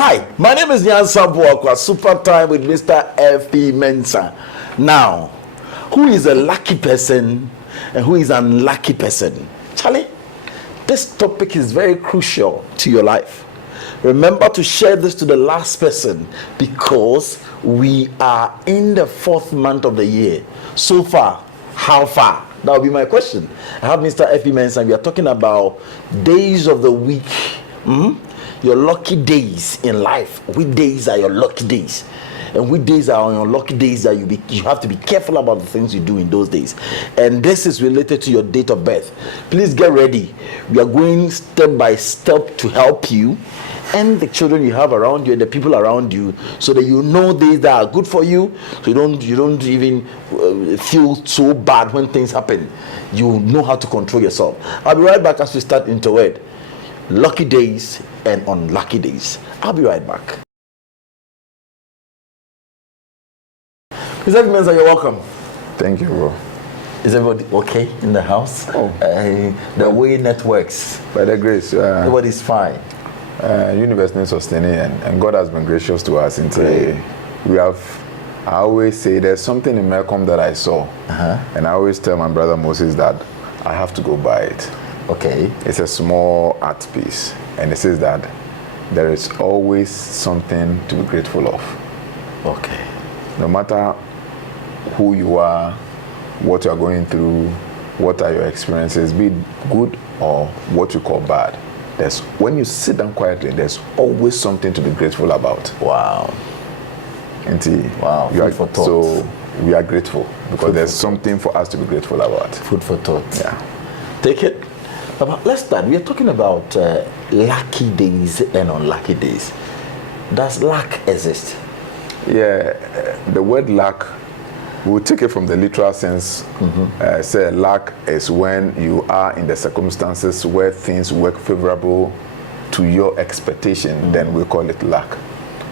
Hi, my name is MENSAH Buakwa, Super Time with Mr. F.P. MENSAH. Now, who is a lucky person and who is an unlucky person? Charlie, this topic is very crucial to your life. Remember to share this to the last person because we are in the 4th month of the year. So far, how far? That will be my question. I have Mr. F.P. MENSAH. We are talking about days of the week. Your lucky days in life. Which days are your lucky days? And which days are your lucky days that you have to be careful about the things you do in those days. And this is related to your date of birth. Please get ready. We are going step by step to help you and the children you have around you and the people around you, so that you know days that are good for you, so you don't even feel so bad when things happen. You know how to control yourself. I'll be right back as we start into it. Lucky days and unlucky days. I'll be right back. Mr. MENSAH, you're welcome. Thank you, bro. Is everybody okay in the house? Oh. The way networks. By the grace. Everybody's fine. University sustaining, and God has been gracious to us. I always say there's something in Malcolm that I saw. And I always tell my brother Moses that I have to go buy it. Okay. It's a small art piece. And it says that there is always something to be grateful of. Okay. No matter who you are, what you are going through, what are your experiences, be it good or what you call bad. When you sit down quietly, there's always something to be grateful about. Wow. Wow. Food for thought. So we are grateful because there's something for us to be grateful about. Food for thought. Yeah. Take it. Let's start. We are talking about lucky days and unlucky days. Does luck exist? Yeah. The word luck, we'll take it from the literal sense. Say luck is when you are in the circumstances where things work favorable to your expectation, then we call it luck.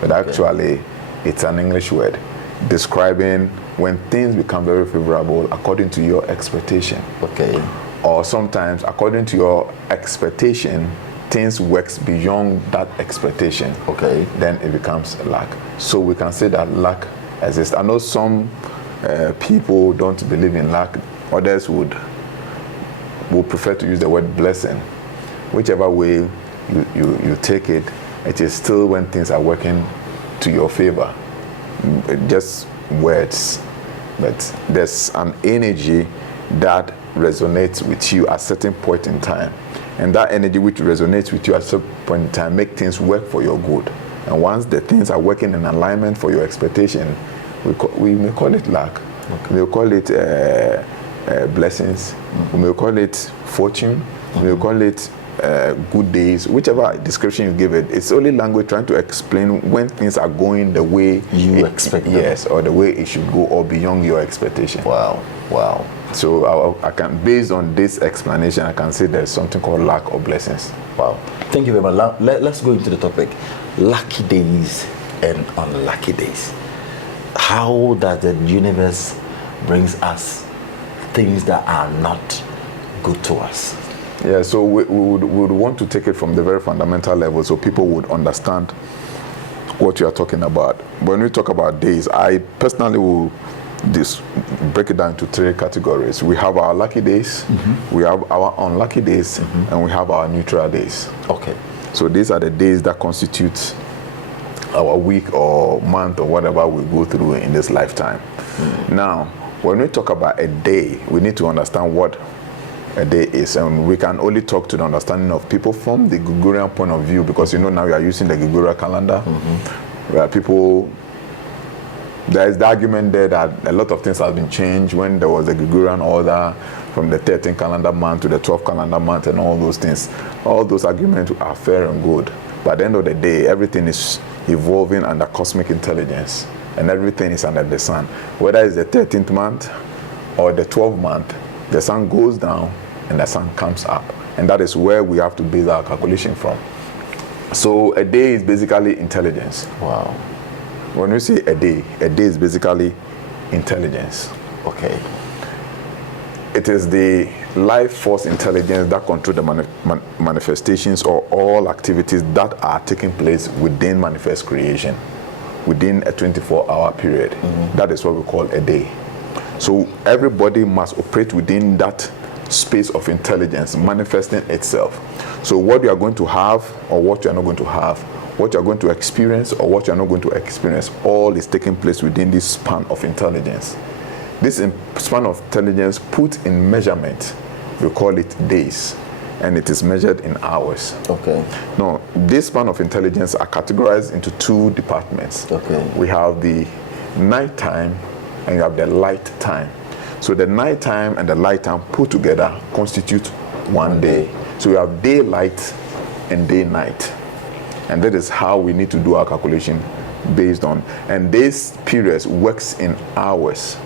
But actually, it's an English word describing when things become very favorable according to your expectation. Okay. Or sometimes, according to your expectation, things works beyond that expectation. Okay. Then it becomes luck. So we can say that luck exists. I know some people don't believe in luck. Others would prefer to use the word blessing. Whichever way you take it, it is still when things are working to your favor. Just words. But there's an energy that resonates with you at a certain point in time. And that energy which resonates with you at a certain point in time make things work for your good. And once the things are working in alignment for your expectation, we may call it luck. Okay. We may call it blessings. We may call it fortune. We may call it good days. Whichever description you give it, it's only language trying to explain when things are going the way you expect them. Yes, or the way it should go, or beyond your expectation. Wow. So I can, based on this explanation, I can say there's something called luck or blessings. Wow. Thank you very much. Let's go into the topic. Lucky days and unlucky days. How does the universe brings us things that are not good to us? Yeah, so we would want to take it from the very fundamental level so people would understand what you are talking about. When we talk about days, I personally will break it down into 3 categories. We have our lucky days, we have our unlucky days, and we have our neutral days. Okay. So these are the days that constitute our week or month or whatever we go through in this lifetime. Now, when we talk about a day, we need to understand what a day is, and we can only talk to the understanding of people from the Gregorian point of view, because now we are using the Gregorian calendar, where people, there is the argument there that a lot of things have been changed when there was the Gregorian order from the 13th calendar month to the 12th calendar month and all those things. All those arguments are fair and good, but at the end of the day, everything is evolving under cosmic intelligence, and everything is under the sun. Whether it's the 13th month or the 12th month, the sun goes down and the sun comes up, and that is where we have to base our calculation from. So a day is basically intelligence. Wow. When we say a day is basically intelligence. Okay. It is the life force intelligence that control the manifestations or all activities that are taking place within manifest creation, within a 24-hour period. That is what we call a day. So everybody must operate within that space of intelligence manifesting itself. So what you are going to have or what you are not going to have, what you are going to experience or what you are not going to experience, all is taking place within this span of intelligence. This span of intelligence put in measurement, we call it days, and it is measured in hours. Okay. Now, this span of intelligence are categorized into two departments. Okay. We have the nighttime and you have the light time. So the nighttime and the light time put together constitute one day. So we have daylight and day night. And that is how we need to do our calculation based on. And this period works in hours.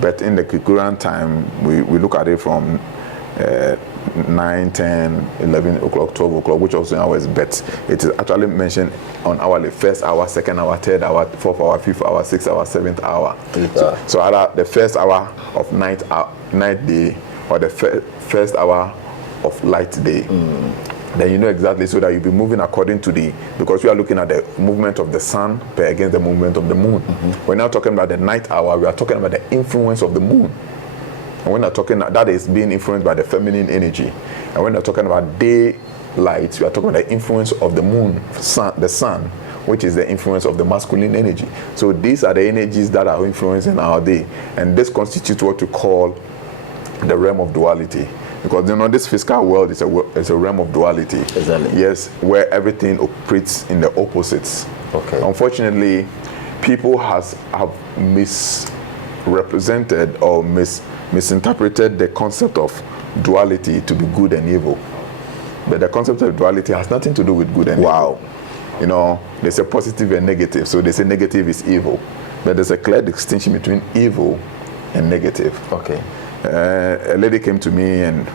But in the Gregorian time, we look at it from 9, 10, 11 o'clock, 12 o'clock, which also in hours, but it is actually mentioned on hourly, first hour, second hour, third hour, fourth hour, fifth hour, sixth hour, seventh hour. So either the first hour of night day or the first hour of light day. Then you know exactly, so that you'll be moving according to because we are looking at the movement of the sun against the movement of the moon. We're now talking about the night hour, we are talking about the influence of the moon. And when we're talking that is being influenced by the feminine energy. And when we're talking about daylight, we are talking about the influence of the moon, the sun, which is the influence of the masculine energy. So these are the energies that are influencing our day. And this constitutes what we call the realm of duality. Because this physical world is a realm of duality. Exactly. Yes, where everything operates in the opposites. Okay. Unfortunately, people have misrepresented or misinterpreted the concept of duality to be good and evil. But the concept of duality has nothing to do with good and evil. There's a positive and negative. So they say negative is evil. But there's a clear distinction between evil and negative. Okay. A lady came to me, and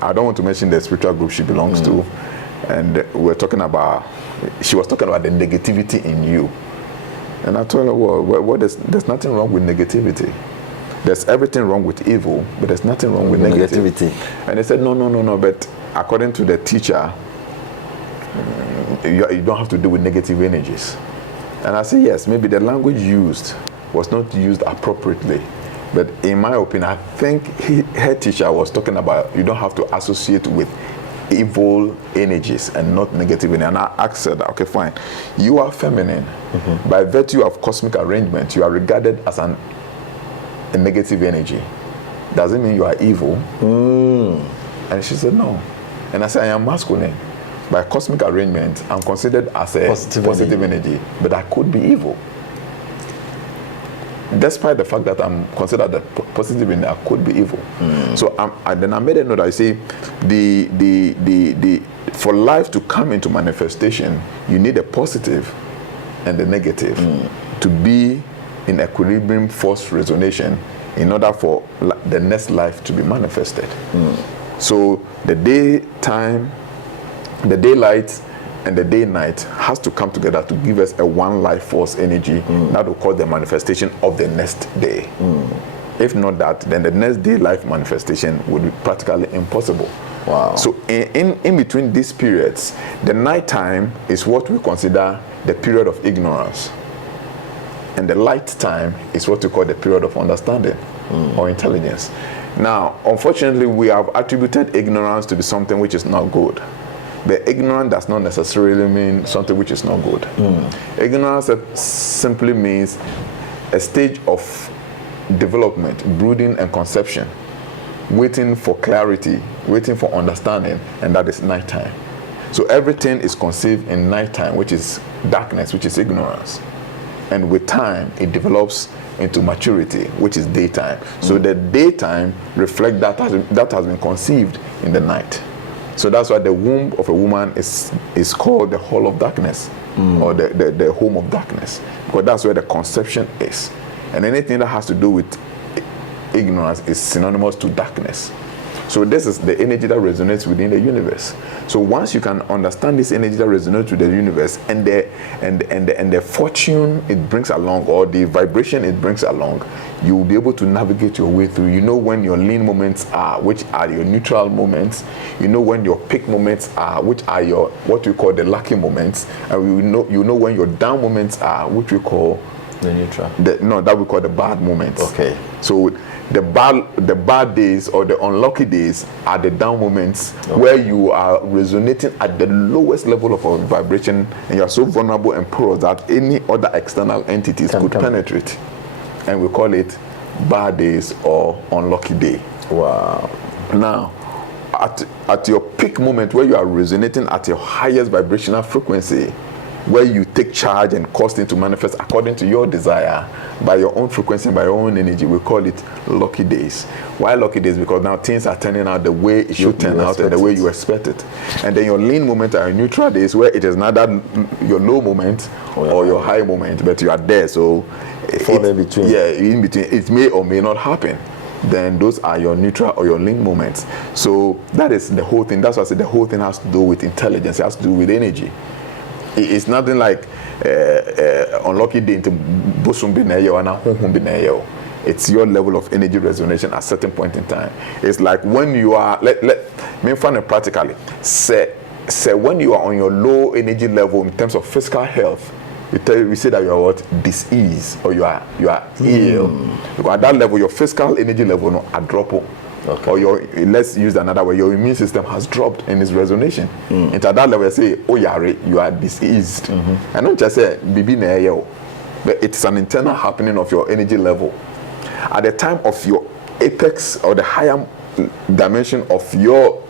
I don't want to mention the spiritual group she belongs to, and she was talking about the negativity in you. And I told her, well, there's nothing wrong with negativity. There's everything wrong with evil, but there's nothing wrong with negativity. And they said, no, but according to the teacher, you don't have to deal with negative energies. And I said, yes, maybe the language used was not used appropriately. But in my opinion, I think her teacher was talking about you don't have to associate with evil energies and not negative energy. And I asked her, okay, fine. You are feminine. By virtue of cosmic arrangement, you are regarded as a negative energy. Does it mean you are evil? And she said, no. And I said, I am masculine. By cosmic arrangement, I'm considered as a positive energy, but I could be evil. Despite the fact that I'm considered a positive energy, I could be evil. So then I made a note. I say, for life to come into manifestation, you need a positive and a negative to be in equilibrium force resonation in order for the next life to be manifested. So the daytime, the daylight, and the day-night has to come together to give us a one life force energy that will cause the manifestation of the next day. If not that, then the next day life manifestation would be practically impossible. Wow. So in between these periods, the night time is what we consider the period of ignorance. And the light time is what we call the period of understanding or intelligence. Now, unfortunately, we have attributed ignorance to be something which is not good. But ignorance does not necessarily mean something which is not good. Ignorance simply means a stage of development, brooding and conception, waiting for clarity, waiting for understanding, and that is nighttime. So everything is conceived in nighttime, which is darkness, which is ignorance. And with time, it develops into maturity, which is daytime. So the daytime reflects that has been conceived in the night. So that's why the womb of a woman is called the hall of darkness, or the home of darkness, because that's where the conception is. And anything that has to do with ignorance is synonymous to darkness. So this is the energy that resonates within the universe. So once you can understand this energy that resonates with the universe and the fortune it brings along, or the vibration it brings along, you will be able to navigate your way through. You know when your lean moments are, which are your neutral moments. You know when your peak moments are, which are your what we call the lucky moments, and you know when your down moments are, which we call the neutral. That we call the bad moments. Okay. So the bad days or the unlucky days are the down moments, where you are resonating at the lowest level of our vibration, and you are so vulnerable and porous that any other external entities could penetrate. And we call it bad days or unlucky day. Wow. Now, at your peak moment, where you are resonating at your highest vibrational frequency, where you take charge and cause things to manifest according to your desire by your own frequency and by your own energy, we call it lucky days. Why lucky days? Because now things are turning out the way it should turn out and the way you expect it. And then your lean moment are your neutral days, where it is neither your low moment or your high moment, but you are there. So in between. Yeah, in between. It may or may not happen. Then those are your neutral or your lean moments. So that is the whole thing. That's why I said the whole thing has to do with intelligence. It has to do with energy. It's nothing like unlucky day into bosom binayo and home binayo. It's your level of energy resonance at a certain point in time. It's like when you are, let me find it practically. Say when you are on your low energy level in terms of physical health, we say that you are what? Diseased, or you are ill. Because at that level, your physical energy level no a drop. Okay. Or let's use another way, your immune system has dropped in its resonation. And at that level, I say, oh yare, you are diseased. I don't just say bibi na yo, but it's an internal happening of your energy level. At the time of your apex or the higher dimension of your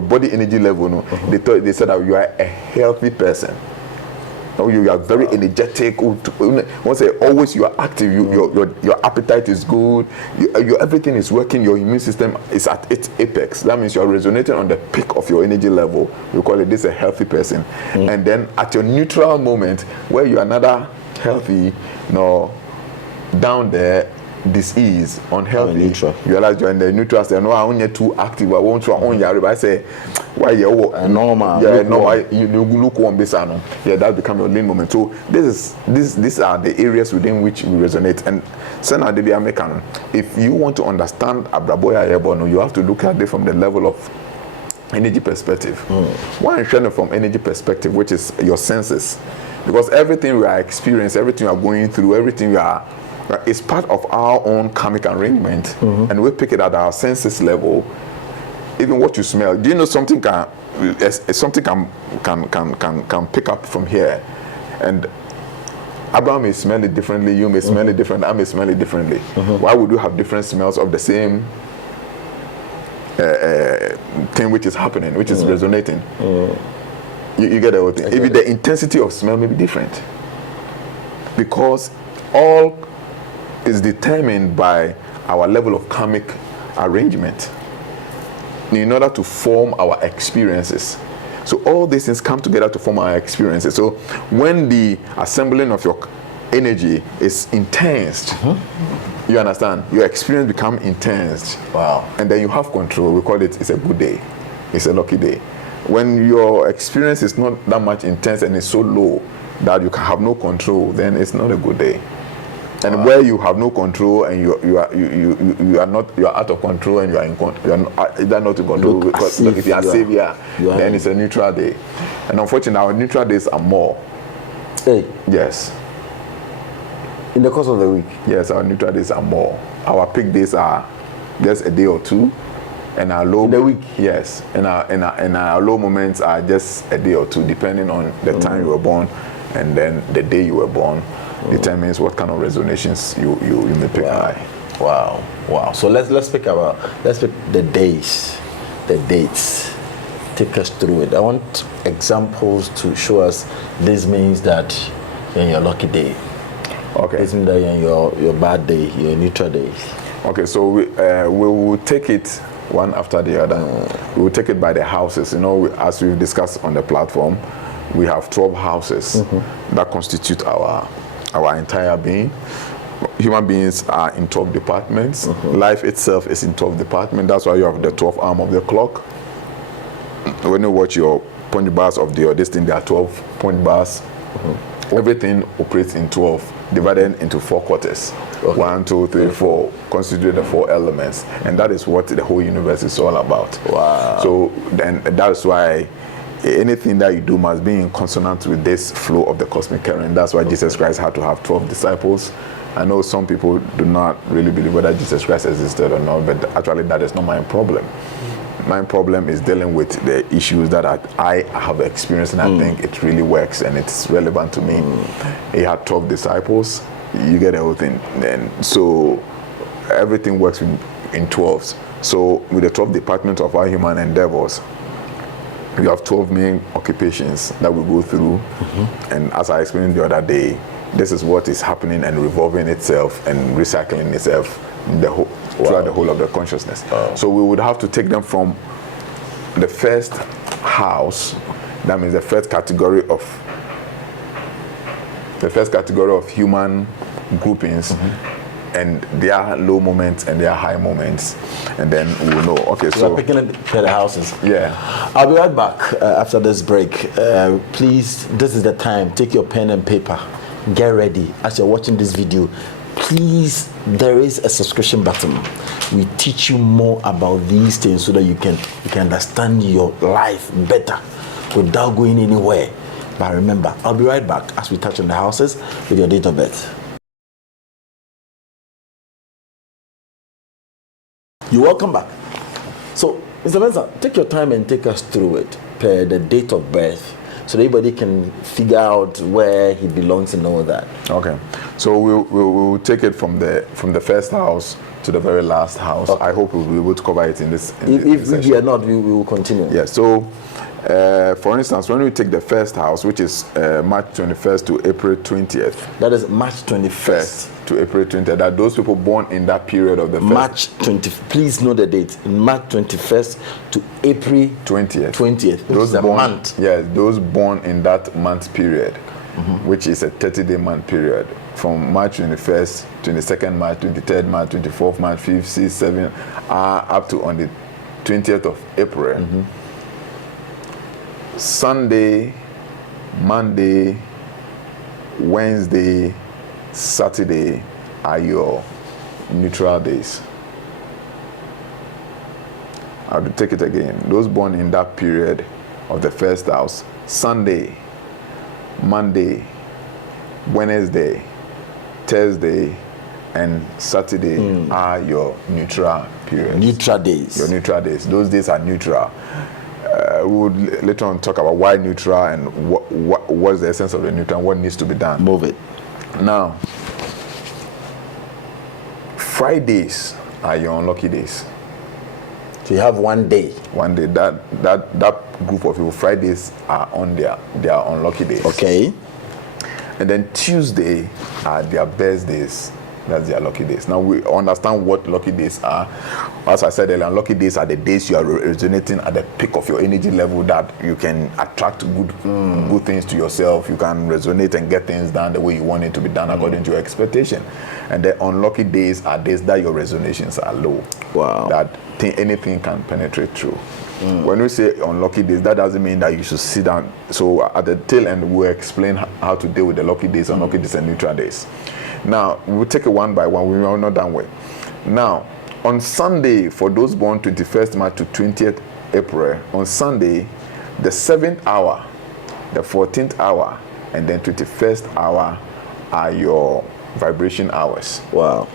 body energy level, no, they said that you are a healthy person. You are very energetic. Once always you are active. Your appetite is good. Your everything is working. Your immune system is at its apex. That means you are resonating on the peak of your energy level. We call it this a healthy person. And then at your neutral moment, where you are neither healthy nor down there, disease, unhealthy, you realize you're in the neutral state. No, I won't too active. I won't try on your. I say, why you normal? Yeah, no, you look one besano. Yeah, that become your lean moment. So these are the areas within which we resonate. And Sena Debi American, if you want to understand Abraboya Yebono, you have to look at it from the level of energy perspective. Why I'm showing from energy perspective, which is your senses, because everything we are experiencing, everything we are going through, everything we are. It's part of our own karmic arrangement, and we pick it at our senses level. Even what you smell, do you know something can pick up from here, and Abraham may smell it differently, you may smell it differently, I may smell it differently. Why would you have different smells of the same thing which is happening, which is resonating? You get the whole thing. Even the intensity of smell may be different, because all is determined by our level of karmic arrangement in order to form our experiences. So all these things come together to form our experiences. So when the assembling of your energy is intense, you understand, your experience become intense. Wow. And then you have control. We call it's a good day. It's a lucky day. When your experience is not that much intense and it's so low that you can have no control, then it's not a good day. And where you have no control and you are out of control and you are in control, you are not in control. Because if you are savior, then it's a neutral day. And unfortunately, our neutral days are more. Hey. Yes. In the course of the week. Yes, our neutral days are more. Our peak days are just a day or two, and our low in the week. Yes, and our low moments are just a day or two, depending on the time you were born, and then the day you were born. Determines what kind of resonations you may pick high. Wow. So let's pick the days, the dates. Take us through it. I want examples to show us. This means that you're in your lucky day. Okay. This means that you're in your bad day, your neutral days. Okay. So we will take it one after the other. We will take it by the houses. You know, as we've discussed on the platform, we have 12 houses that constitute our entire being. Human beings are in 12 departments. Life itself is in 12 departments. That's why you have the 12th arm of the clock. When you watch your point bars of this thing, there are 12 point bars. Everything operates in 12 divided into 4 quarters. Okay. 1, 2, 3, 4 constitute the 4 elements, and that is what the whole universe is all about. Wow. So then that's why anything that you do must be in consonance with this flow of the cosmic current. That's why Jesus Christ had to have 12 disciples. I know some people do not really believe whether Jesus Christ existed or not, but actually that is not my problem. My problem is dealing with the issues that I have experienced, and I think it really works and it's relevant to me. He had 12 disciples. You get the whole thing. And so everything works in 12s. So with the 12 departments of our human endeavors, we have 12 main occupations that we go through. And as I explained the other day, this is what is happening and revolving itself and recycling itself throughout the whole of the consciousness. So we would have to take them from the first house, that means the first category of human groupings, and their low moments and their high moments, and then we will know. Okay, so we're picking it per the houses. Yeah, I'll be right back after this break. Please, this is the time. Take your pen and paper. Get ready as you're watching this video. Please, there is a subscription button. We teach you more about these things so that you can understand your life better without going anywhere. But remember, I'll be right back as we touch on the houses with your date of birth. You're welcome back. So, Mr. Mensah, take your time and take us through it per the date of birth, so that everybody can figure out where he belongs and all that. Okay, so we'll take it from the first house to the very last house. Okay. I hope we'll be able to cover it in this. If we are not, we will continue. Yeah. So, for instance, when we take the first house, which is March 21st to April 20th. That is March 21st to April 20th. That those people born in that period of the first. March 20. Please know the date. March 21st to April 20th. 20th. Those born, month. Yes, those born in that month period, which is a 30-day month period, from March 21st, 22nd March, 23rd March, 24th March, 5th, 6th, 7th, up to on the 20th of April. Sunday, Monday, Wednesday, Saturday are your neutral days. I'll take it again. Those born in that period of the first house, Sunday, Monday, Wednesday, Thursday, and Saturday are your neutral periods. Neutral days. Your neutral days. Those days are neutral. We would later on talk about why neutral and what's the essence of the neutral and what needs to be done. Move it. Now, Fridays are your unlucky days. So you have one day. One day. That group of people, Fridays are on their unlucky days. Okay. And then Tuesday are their best days. That's their lucky days. Now we understand what lucky days are. As I said earlier, lucky days are the days you are resonating at the peak of your energy level, that you can attract good things to yourself. You can resonate and get things done the way you want it to be done according to your expectation. And the unlucky days are days that your resonations are low. Wow. That anything can penetrate through. When we say unlucky days, that doesn't mean that you should sit down. So at the tail end, we'll explain how to deal with the lucky days, unlucky days, and neutral days. Now, we'll take it one by one. We are not done with. Now, on Sunday, for those born 21st March to 20th April, on Sunday, the 7th hour, the 14th hour, and then 21st hour are your vibration hours. Wow.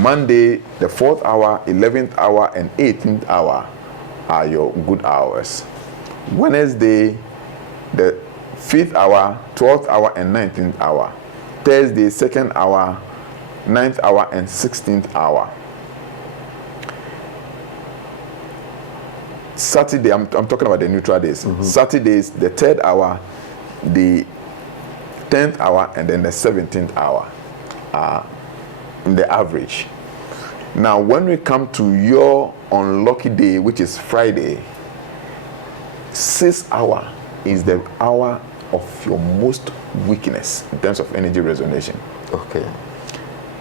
Monday, the 4th hour, 11th hour, and 18th hour are your good hours. Wednesday, the 5th hour, 12th hour, and 19th hour. Thursday, 2nd hour, 9th hour, and 16th hour. Saturday, I'm talking about the neutral days. Saturdays, the 3rd hour, the 10th hour, and then the 17th hour are the average. Now, when we come to your unlucky day, which is Friday, 6th hour is the hour of your most weakness in terms of energy resonation. Okay.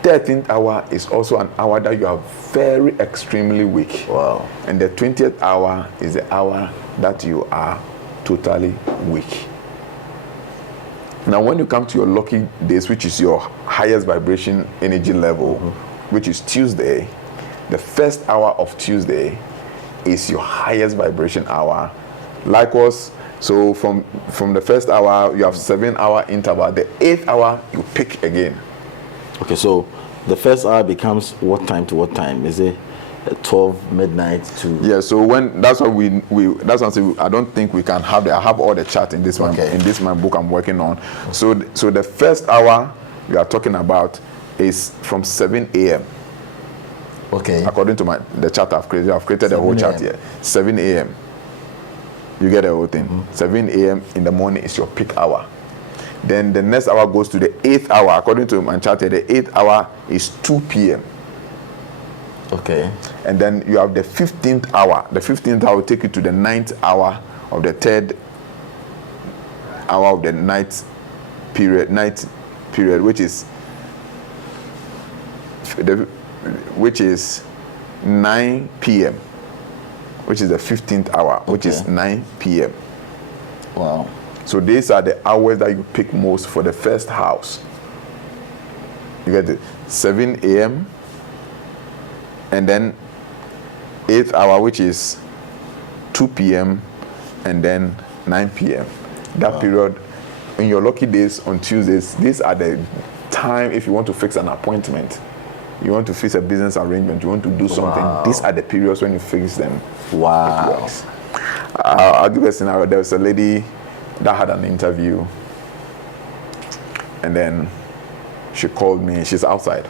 13th hour is also an hour that you are very extremely weak. Wow. And the 20th hour is the hour that you are totally weak. Now, when you come to your lucky days, which is your highest vibration energy level, which is Tuesday, the first hour of Tuesday is your highest vibration hour. Likewise, so from the first hour, you have 7-hour interval. The 8th hour, you pick again. Okay, so the first hour becomes what time to what time? Is it 12 midnight to? Yeah, so when that's what we that's what I'm saying. I don't think we can have I have all the chart in this one. Okay. In this my book I'm working on. So the first hour we are talking about is from 7 a.m. Okay. According to the chart I've created the whole chart here. 7 a.m. You get the whole thing. 7 a.m. in the morning is your peak hour. Then the next hour goes to the 8th hour. According to my chart here, the 8th hour is 2 p.m. Okay. And then you have the 15th hour. The 15th hour will take you to the 9th hour of the 3rd hour of the night period, which is 9 p.m. which is the 15th hour, which is 9 p.m. Wow. So these are the hours that you pick most for the first house. You get it? 7 a.m. and then 8th hour, which is 2 p.m. and then 9 p.m. That period, in your lucky days on Tuesdays, these are the time if you want to fix an appointment, you want to fix a business arrangement, you want to do something. These are the periods when you fix them. Wow. I'll give you a scenario. There was a lady that had an interview, and then she called me. She's outside.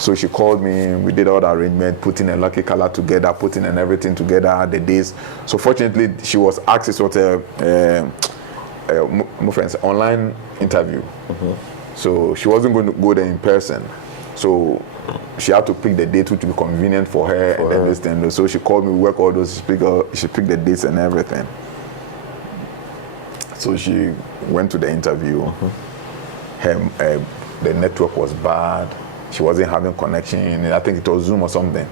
So she called me, we did all the arrangement, putting a lucky color together, putting and everything together, the days. So fortunately, she was asked, it was my friend's online interview. So she wasn't going to go there in person. So she had to pick the date which would be convenient for her and everything. So she called me, we work all those, she picked the dates and everything. So she went to the interview. The network was bad. She wasn't having connection. I think it was Zoom or something.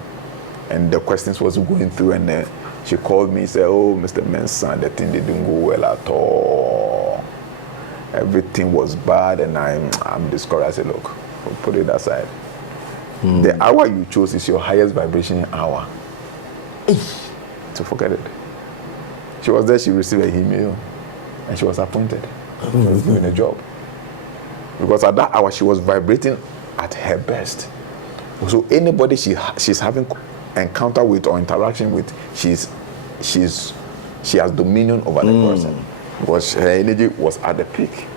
And the questions wasn't going through. And then she called me and said, "Oh, Mr. Mensah, the thing didn't go well at all. Everything was bad and I'm discouraged." I said, "Look, we'll put it aside. The hour you chose is your highest vibration hour. So forget it." She was there, she received an email and she was appointed for doing a job. Because at that hour she was vibrating at her best. So anybody she's having encounter with or interaction with, she has dominion over the person, because her energy was at the peak.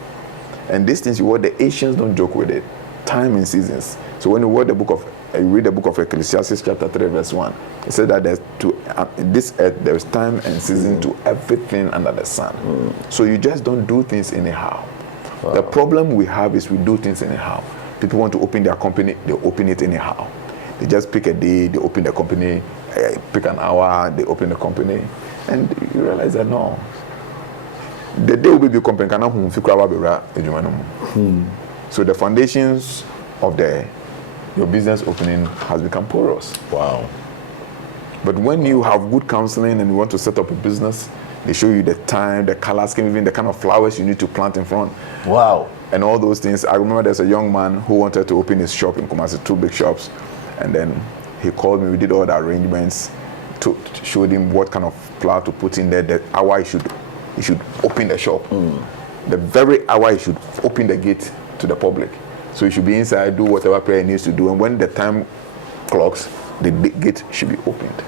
And these things, the Asians don't joke with it. Time and seasons. So when you read the book of Ecclesiastes chapter 3 verse 1, it said that this earth there is time and season to everything under the sun. So you just don't do things anyhow. The problem we have is we do things anyhow. People want to open their company, they open it anyhow. They just pick a day, they open the company, pick an hour, they open the company, and you realize that no. The day will be company cannot. So the foundations of your business opening has become porous. Wow. But when you have good counseling and you want to set up a business, they show you the time, the color scheme, even the kind of flowers you need to plant in front. Wow. And all those things. I remember there's a young man who wanted to open his shop in Kumasi, 2 big shops. And then he called me, we did all the arrangements, showed him what kind of flower to put in there, the hour he should open the shop. The very hour he should open the gate to the public. So he should be inside, do whatever prayer he needs to do. And when the time clocks, the gate should be opened.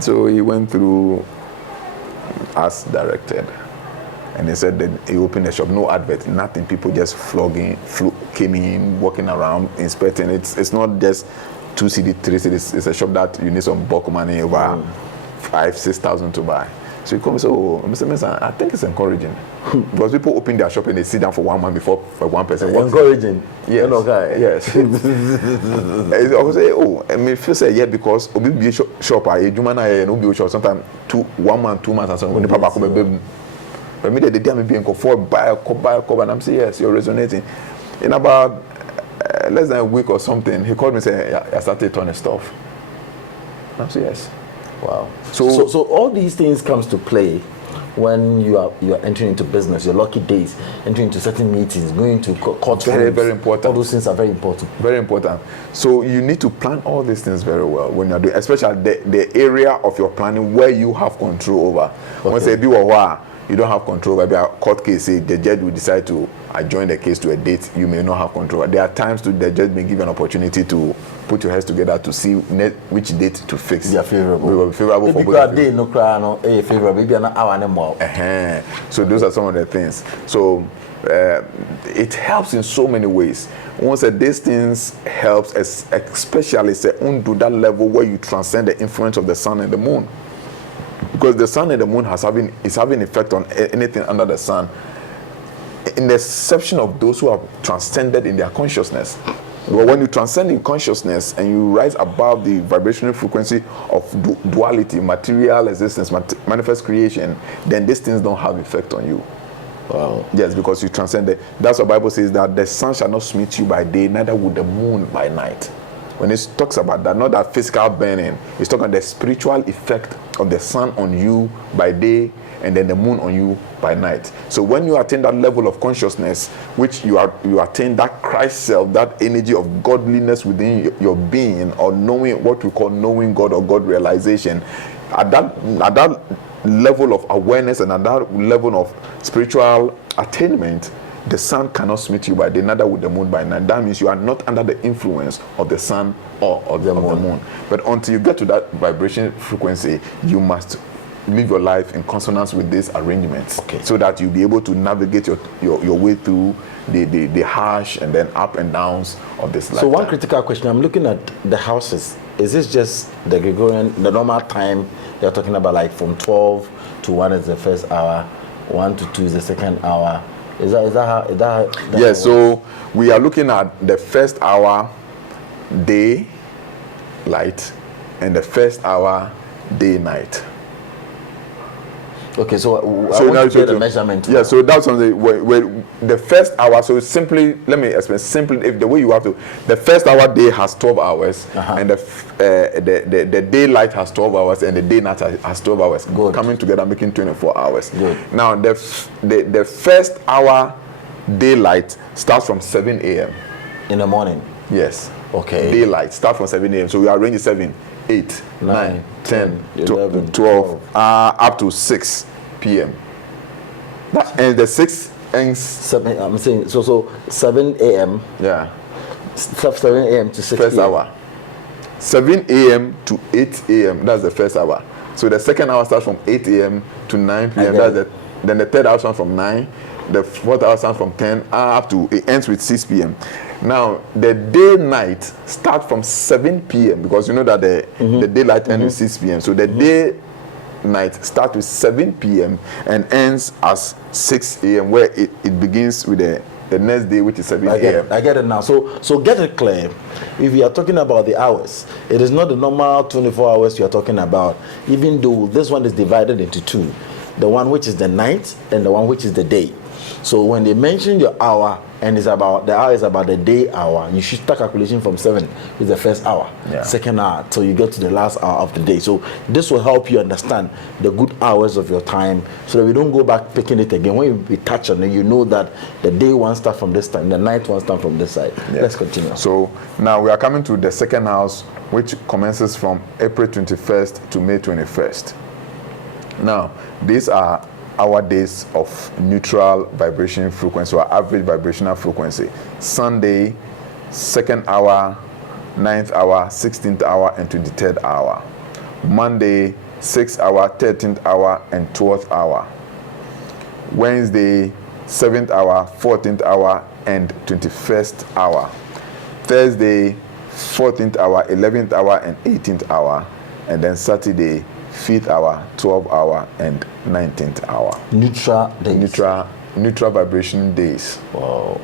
So he went through as directed. And he said that he opened the shop, no advert, nothing. People just came in, walking around, inspecting. It's not just 2 CD, 3 CD. It's a shop that you need some bulk money, over 5,000-6,000 to buy. So he comes and says, "Oh, Mr. Mensah, I think it's encouraging." Because people open their shop and they sit down for 1 month before one person walks. Encouraging? Yes. Yes. I always say, "Oh, I mean, first say, yeah, because Obi be shop, a Juma na no be shop, sometimes 1 month, 2 months, and so when the papa come baby. But me the day I'm being for buy a cup, and I'm saying, yes, you're resonating. In about less than a week or something, he called me and said, "Yeah, I started turning stuff." And I'm saying, yes. Wow. So all these things comes to play when you are entering into business, your lucky days, entering into certain meetings, going to court. Very important. All those things are very important. Very important. So you need to plan all these things very well when you're doing, especially the area of your planning where you have control over. Once they do a while, you don't have control. Maybe a court case, say the judge will decide to adjourn the case to a date you may not have control. There are times the judge may give you an opportunity to put your heads together to see which date to fix. They are favorable. Favorable for both of you. No cry, no favorable. Maybe an hour and more. So those are some of the things. So it helps in so many ways. Once these things helps, especially say to that level where you transcend the influence of the sun and the moon. Because the sun and the moon is having effect on anything under the sun, in the exception of those who have transcended in their consciousness. But when you transcend in consciousness and you rise above the vibrational frequency of duality, material existence, manifest creation, then these things don't have effect on you. Wow. Yes, because you transcend it. That's what the Bible says, that the sun shall not smite you by day, neither would the moon by night. When it talks about that, not that physical burning, it's talking about the spiritual effect of the sun on you by day and then the moon on you by night. So when you attain that level of consciousness, which you attain that Christ self, that energy of godliness within your being, or knowing, what we call knowing God or God realization, at that level of awareness and at that level of spiritual attainment, the sun cannot smite you by day, neither would the moon by night. That means you are not under the influence of the sun or of the moon. But until you get to that vibration frequency, you must live your life in consonance with these arrangements, so that you'll be able to navigate your way through the harsh and then up and downs of this life. So one critical question, I'm looking at the houses. Is this just the Gregorian, the normal time they're talking about, like from 12 to 1 is the first hour, 1 to 2 is the second hour? Is that yeah, so we are looking at the first hour day light and the first hour day night. Okay, so I want to get a measurement. Yeah, so that's something where the first hour, so simply, let me explain simply, if the way you have to, the first hour day has 12 hours, and the daylight has 12 hours, and the day night has 12 hours. Good. Coming together, making 24 hours. Good. Now, the first hour daylight starts from 7 a.m. in the morning. Yes. Okay. Daylight starts from 7 a.m. So we arrange 7, 8, 9, 10, 11, 12, up to 6 p.m. And the 6 ends. 7, I'm saying so 7 a.m. Yeah. 7 a.m. to 6 First p.m. hour. 7 a.m. to 8 a.m. That's the first hour. So the second hour starts from 8 a.m. to 9 p.m. Then the third hour starts from 9. The fourth hour starts from 10 up to, it ends with 6 p.m. Now, the day night starts from 7 p.m. because you know that the daylight ends with 6 p.m. So the day night starts with 7 p.m. and ends as 6 a.m. where it begins with the next day, which is 7 a.m. I get it now. So get it clear. If you are talking about the hours, it is not the normal 24 hours you are talking about, even though this one is divided into two. The one which is the night and the one which is the day. So when they mention your hour, and the hour is about the day hour, you should start calculation from 7 is the first hour, second hour, till you get to the last hour of the day. So this will help you understand the good hours of your time, so that we don't go back picking it again. When we touch on it, you know that the day one starts from this time, the night one starts from this side. Let's continue. So now we are coming to the second house, which commences from April 21st to May 21st. Now, these are our days of neutral vibration frequency, or average vibrational frequency. Sunday, 2nd hour, 9th hour, 16th hour, and 23rd hour. Monday, 6th hour, 13th hour, and 12th hour. Wednesday, 7th hour, 14th hour, and 21st hour. Thursday, 14th hour, 11th hour, and 18th hour. And then Saturday, 5th hour, 12th hour, and 19th hour. Neutral days. Neutral vibration days. Wow.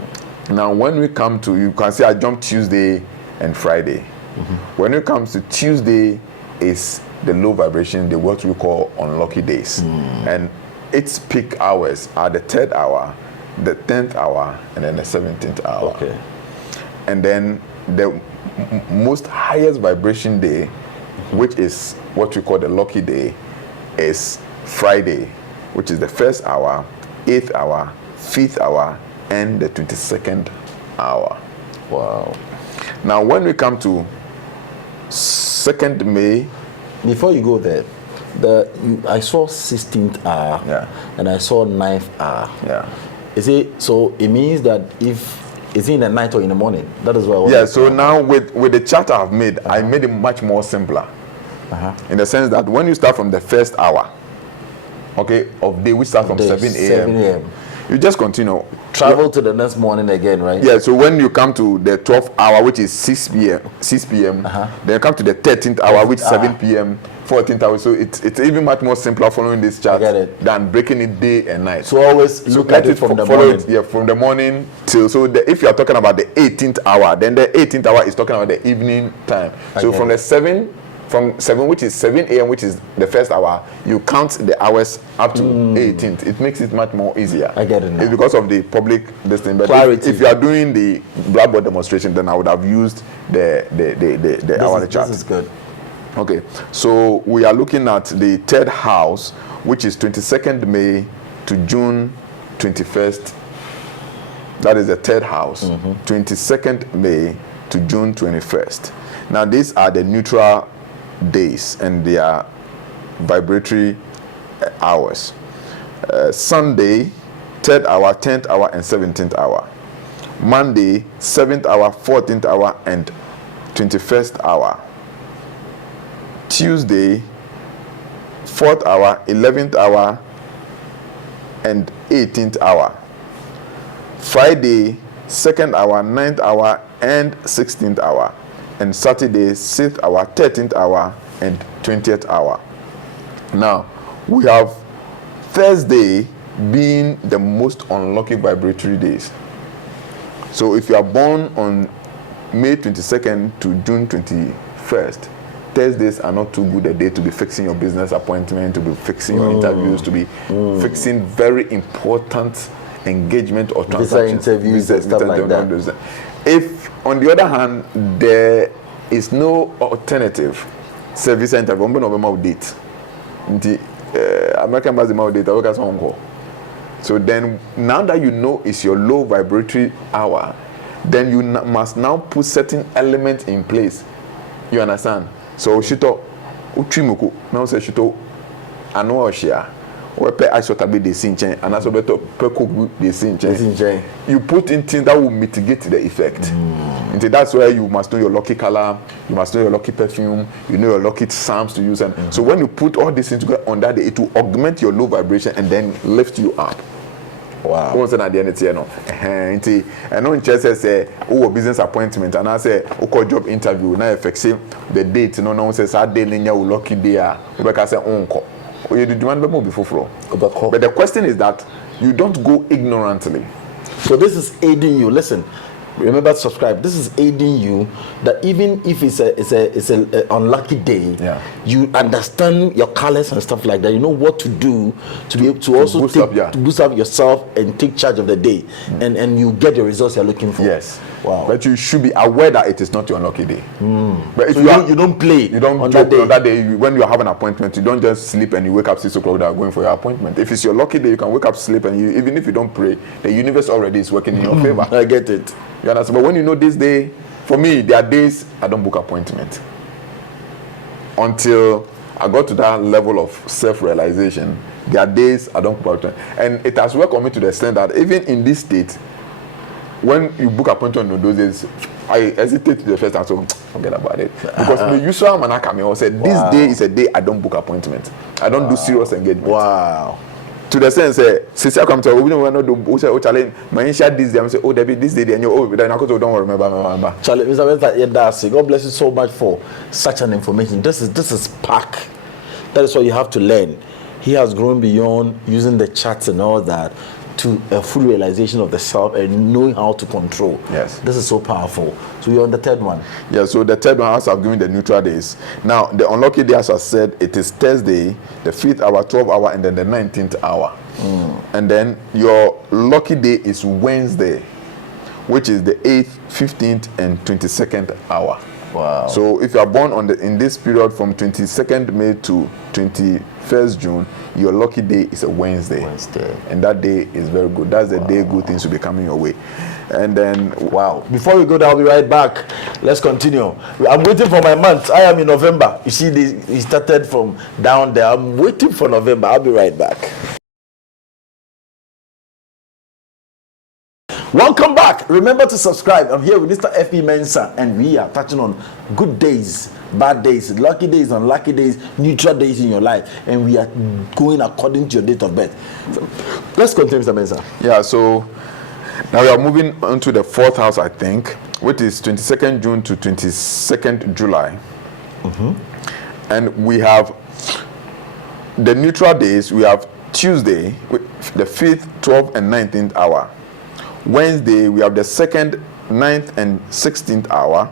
Now, when we come to, you can see I jumped Tuesday and Friday. When it comes to Tuesday, is the low vibration, what we call unlucky days. And its peak hours are the 3rd hour, the 10th hour, and then the 17th hour. Okay. And then the most highest vibration day, which is what we call the lucky day, is Friday. which is the first hour, 8th hour, 5th hour, and the 22nd hour. Wow. Now, when we come to 2nd May, before you go there, I saw 16th hour, and I saw 9th hour. Yeah. Is it so? It means that if it's in the night or in the morning. That is what. Yeah. So now with the chart I've made, I made it much more simpler. In the sense that when you start from the first hour, okay, of day, we start from 7 a.m. You just continue. Travel to the next morning again, right? Yeah, so when you come to the 12th hour, which is 6 p.m., then you come to the 13th hour, which is 7 p.m., 14th hour. So it's even much more simpler following this chart than breaking it day and night. So always look at it from the morning. From the morning till, so if you are talking about the 18th hour, then the 18th hour is talking about the evening time. So from the 7, which is 7 a.m., which is the first hour, you count the hours up to 18th. It makes it much more easier. I get it now. It's because of the public listing. But if you are doing the blackboard demonstration, then I would have used the hourly chart. This is good. Okay, so we are looking at the 3rd house, which is 22nd May to June 21st. That is the 3rd house, 22nd May to June 21st. Now, these are the neutral days and their vibratory hours. Sunday, 3rd hour, 10th hour, and 17th hour. Monday, 7th hour, 14th hour, and 21st hour. Tuesday, 4th hour, 11th hour, and 18th hour. Friday, 2nd hour, 9th hour, and 16th hour. And Saturday, 6th hour, 13th hour, and 20th hour. Now, we have Thursday being the most unlucky vibratory days. So if you are born on May 22nd to June 21st, Thursdays are not too good a day to be fixing your business appointment, to be fixing your interviews, to be fixing very important engagement or transactions. Visa interviews and stuff like that. If, on the other hand, there is no alternative service interview, I'm going to date. American Embassy date, I work as Hong Kong. So then, now that you know it's your low vibratory hour, then you must now put certain elements in place. You understand? So, Shito, Uchimoko, now say Shito, I know Oshia. Or pay Ashotabe de Sinchen, and as better per cook de Sinchen. You put in things that will mitigate the effect. And that's where you must know your lucky color, you must know your lucky perfume, you know your lucky psalms to use. And so when you put all these things together on that day, it will augment your low vibration and then lift you up. Wow. What's at the end of the year? I know in Chelsea say, oh, business appointment, and I say, oh, job interview. Now, if the date, no one says, that day, will lucky day. Because I say, uncle. You demand before. But the question is that you don't go ignorantly. So this is aiding you. Listen, remember to subscribe. This is aiding you that even if it's a unlucky day, you understand your colors and stuff like that. You know what to do to be able to also boost up yourself and take charge of the day, and you get the results you're looking for. Yes. Wow. But you should be aware that it is not your lucky day. But if so you don't play. You don't joke on that day. When you have an appointment, you don't just sleep and you wake up 6 o'clock without going for your appointment. If it's your lucky day, you can wake up, sleep, and even if you don't pray, the universe already is working in your favor. I get it. You understand? But when you know this day, for me, there are days I don't book appointment until I got to that level of self-realization. There are days I don't book appointment, and it has worked on me to the extent that even in this state, when you book appointment on those days, I hesitate the first time, so forget about it. Because the usual man came said, this day is a day I don't book appointment. I don't do serious engagement. Wow. To the sense, since I come to we don't know do challenge, my share this day, I say, oh, David, this day, and you then I go to don't remember. Charlie, Mr. Bensa, God bless you so much for such an information. This is pack. That is what you have to learn. He has grown beyond using the charts and all that to a full realization of the self and knowing how to control. Yes. This is so powerful. So you're on the third one. Yeah, so the third one, as I've given the neutral days. Now, the unlucky day, as I said, it is Thursday, the 5th hour, 12th hour, and then the 19th hour. And then your lucky day is Wednesday, which is the 8th, 15th, and 22nd hour. Wow. So if you are born in this period from 22nd May to 21st June, your lucky day is a Wednesday. And that day is very good. That's the day good things will be coming your way. And then wow. Before we go there, I'll be right back. Let's continue. I'm waiting for my month. I am in November. You see, he started from down there. I'm waiting for November. I'll be right back. Welcome back. Remember to subscribe. I'm here with Mr. F.E. Mensah, and we are touching on good days, bad days, lucky days, unlucky days, neutral days in your life, and we are going according to your date of birth. So, let's continue, Mr. Mensah. Yeah, so now we are moving on to the 4th house, I think, which is 22nd June to 22nd July. And we have the neutral days. We have Tuesday, the 5th, 12th, and 19th hour. Wednesday, we have the 2nd, 9th, and 16th hour.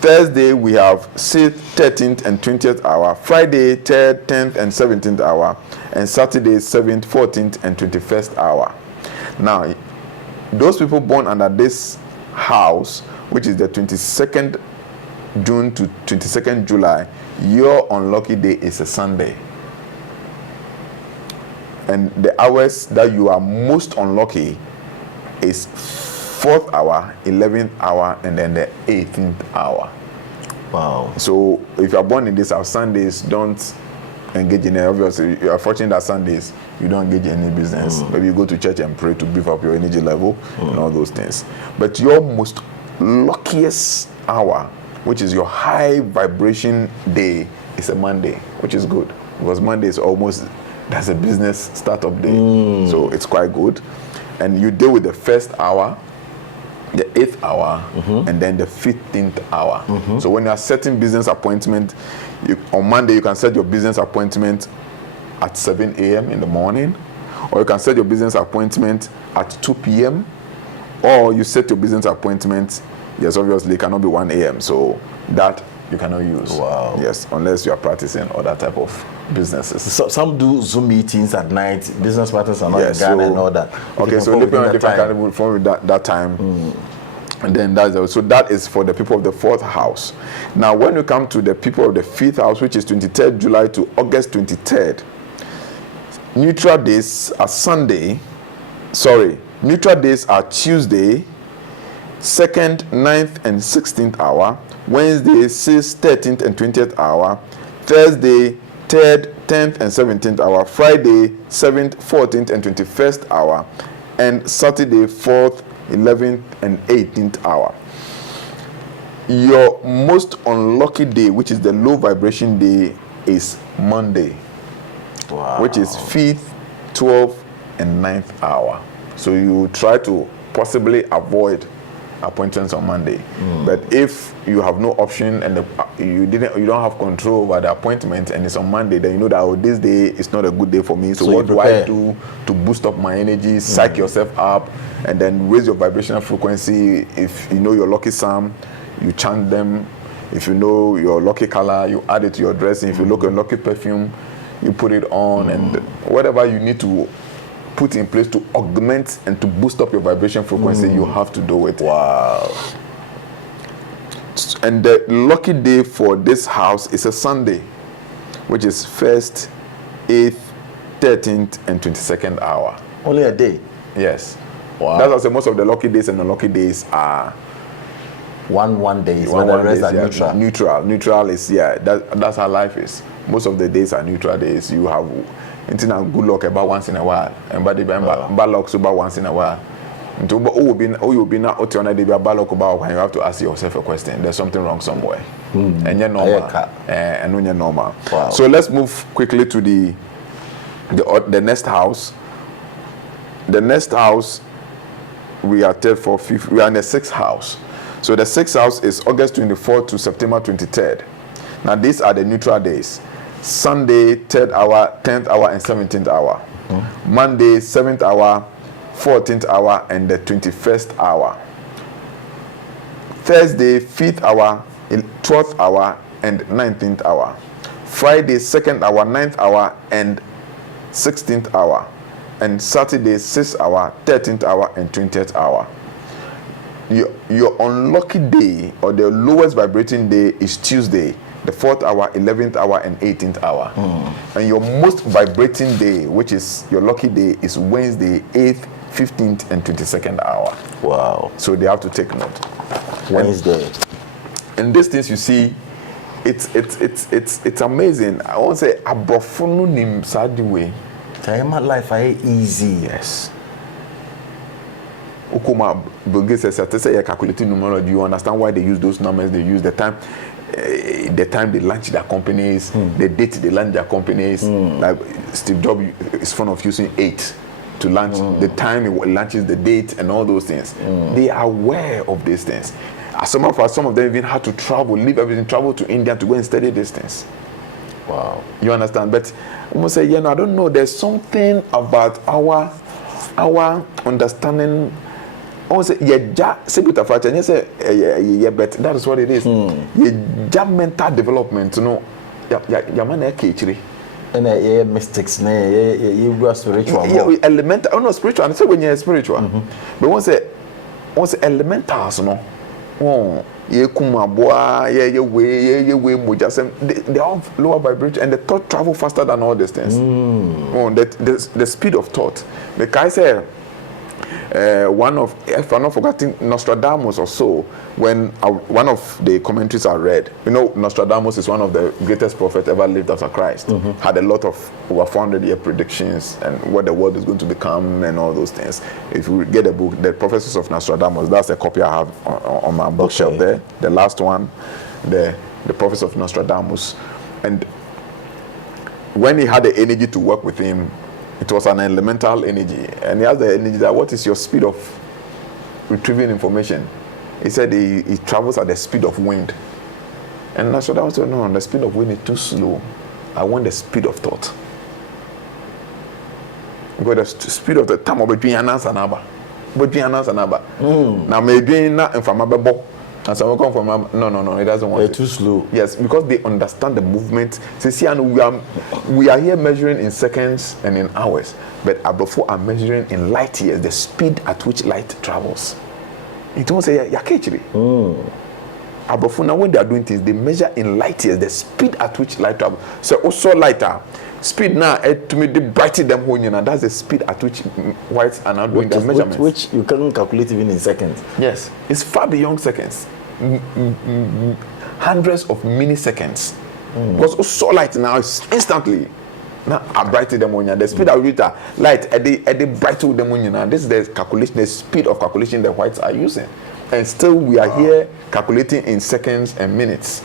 Thursday, we have 6th, 13th, and 20th hour. Friday, 3rd, 10th, and 17th hour. And Saturday, 7th, 14th, and 21st hour. Now, those people born under this house, which is the 22nd June to 22nd July, your unlucky day is a Sunday. And the hours that you are most unlucky is 4th hour, 11th hour, and then the 18th hour. Wow. So if you are born in this house, Sundays, don't engage in it. Obviously, you are fortunate that Sundays you don't engage in any business. Maybe you go to church and pray to beef up your energy level and all those things. But your most luckiest hour, which is your high vibration day, is a Monday, which is good because Monday is almost, that's a business startup day. So it's quite good. And you deal with the 1st hour, the 8th hour, and then the 15th hour. So when you are setting business appointment, on Monday you can set your business appointment at 7 a.m. in the morning, or you can set your business appointment at 2 p.m., or you set your business appointment, yes, obviously it cannot be 1 a.m., so that you cannot use. Wow. Yes, unless you are practicing other type of businesses. So some do Zoom meetings at night. Business partners are not in Ghana and all that. Okay, so depending on different kind of phone with that time. And then so that is for the people of the 4th house. Now, when you come to the people of the 5th house, which is 23rd July to August 23rd, neutral days are Sunday. Sorry, neutral days are Tuesday, 2nd, 9th, and 16th hour. Wednesday, 6th, 13th, and 20th hour. Thursday, 3rd, 10th, and 17th hour. Friday, 7th, 14th, and 21st hour. And Saturday, 4th, 11th, and 18th hour. Your most unlucky day, which is the low vibration day, is Monday. Wow. Which is 5th, 12th, and 9th hour. So you try to possibly avoid appointments on Monday. But if you have no option and you don't have control over the appointment and it's on Monday, then you know that this day is not a good day for me. So what do I do to boost up my energy, psych yourself up, and then raise your vibrational frequency? If you know your lucky psalm, you chant them. If you know your lucky color, you add it to your dressing. If you look at lucky perfume, you put it on, and whatever you need to put in place to augment and to boost up your vibration frequency, you have to do it. Wow. And the lucky day for this house is a Sunday, which is 1st, 8th, 13th, and 22nd hour. Only a day? Yes. Wow. That's also most of the lucky days, and the lucky days are one days, when the rest are neutral. Neutral is, that's how life is. Most of the days are neutral days. You have good luck about once in a while, and bad luck about once in a while. You'll be not bad luck about when you have to ask yourself a question. There's something wrong somewhere, and you're normal. And when you're normal. Wow. So let's move quickly to the next house. The next house, we are third, fourth, fifth. We are in the 6th house. So the 6th house is August 24th to September 23rd. Now these are the neutral days. Sunday, 3rd hour, 10th hour, and 17th hour. Monday, 7th hour, 14th hour, and the 21st hour. Thursday, 5th hour, 12th hour, and 19th hour. Friday, 2nd hour, 9th hour, and 16th hour. And Saturday, 6th hour, 13th hour, and 20th hour. your unlucky day or the lowest vibrating day is Tuesday, the 4th hour, 11th hour, and 18th hour. And your most vibrating day, which is your lucky day, is Wednesday, 8th, 15th, and 22nd hour. Wow. So they have to take note. Wednesday. And these things you see, it's amazing. I won't say abrofunu nim sadi way. Time life I easy. Yes. Ukuma Bulgis says say you're calculating numerology. You understand why they use those numbers? They use the time they launch their companies, the date they launch their companies. Like Steve Jobs is fond of using 8 to launch the time he launches, the date, and all those things. They are aware of these things. Some of them even had to travel, leave everything, travel to India to go and study these things. Wow. You understand? But I must say, I don't know. There's something about our understanding. I want to say, but that is what it is. Mental development, And mystics, you were spiritual. Elemental, no spiritual. I say when you're spiritual, but once elementals, no. They all lower vibration, and the thought travel faster than all these things. The speed of thought. The guy said, if I'm not forgetting, Nostradamus or so, when one of the commentaries I read, Nostradamus is one of the greatest prophets ever lived after Christ. Had a lot of over 400-year predictions and what the world is going to become and all those things. If you get a book, The Prophecies of Nostradamus, that's a copy I have on my bookshelf there. The last one, the Prophecies of Nostradamus. And when he had the energy to work with him, it was an elemental energy, and he has the energy that what is your speed of retrieving information? He said he travels at the speed of wind. And that's what I was saying, no, the speed of wind is too slow. I want the speed of thought. Because the speed of the time of between Anas and Abba. Now maybe not in Famababo. And someone come from no, it doesn't want. They're too slow. Yes, because they understand the movement. See, and we are here measuring in seconds and in hours, but before I'm measuring in light years, the speed at which light travels. It won't say yakechiri. Before now, when they are doing things, they measure in light years the speed at which light travels. So also lighter speed now to me they brighten them whole, and that's the speed at which whites are now doing their measurements. Which you can't calculate even in seconds. Yes, it's far beyond seconds. Hundreds of milliseconds. Because also light now is instantly. Now I brighten them on the speed at which light at the brighten them on. This is the calculation, the speed of calculation the whites are using, and still we are here calculating in seconds and minutes,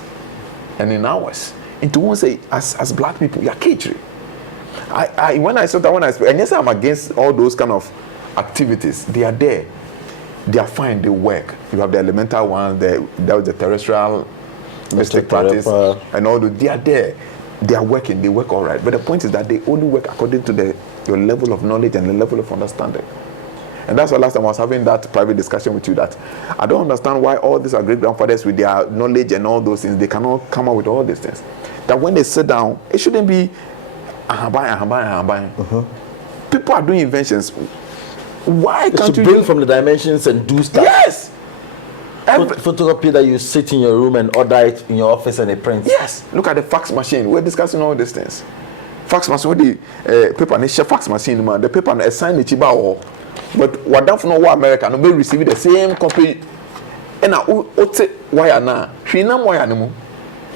and in hours. Into one say as black people, you are catering. When I speak, and yes, I'm against all those kind of activities. They are there. They are fine. They work. You have the elemental ones. There was the terrestrial mystic practice, and all those. They are there. They are working. They work all right. But the point is that they only work according to your level of knowledge and the level of understanding. And that's why last time I was having that private discussion with you that I don't understand why all these are great grandfathers with their knowledge and all those things, they cannot come up with all these things. That when they sit down, it shouldn't be people are doing inventions. Why can't you bring from the dimensions and do stuff? Yes. Photocopy that you sit in your room and order it in your office and it prints. Yes. Look at the fax machine. We're discussing all these things. Fax machine with the paper and fax machine, man. The paper and assign the chiba or. But what don't know what America no be receive the same copy. And now what why now? She na why anymore.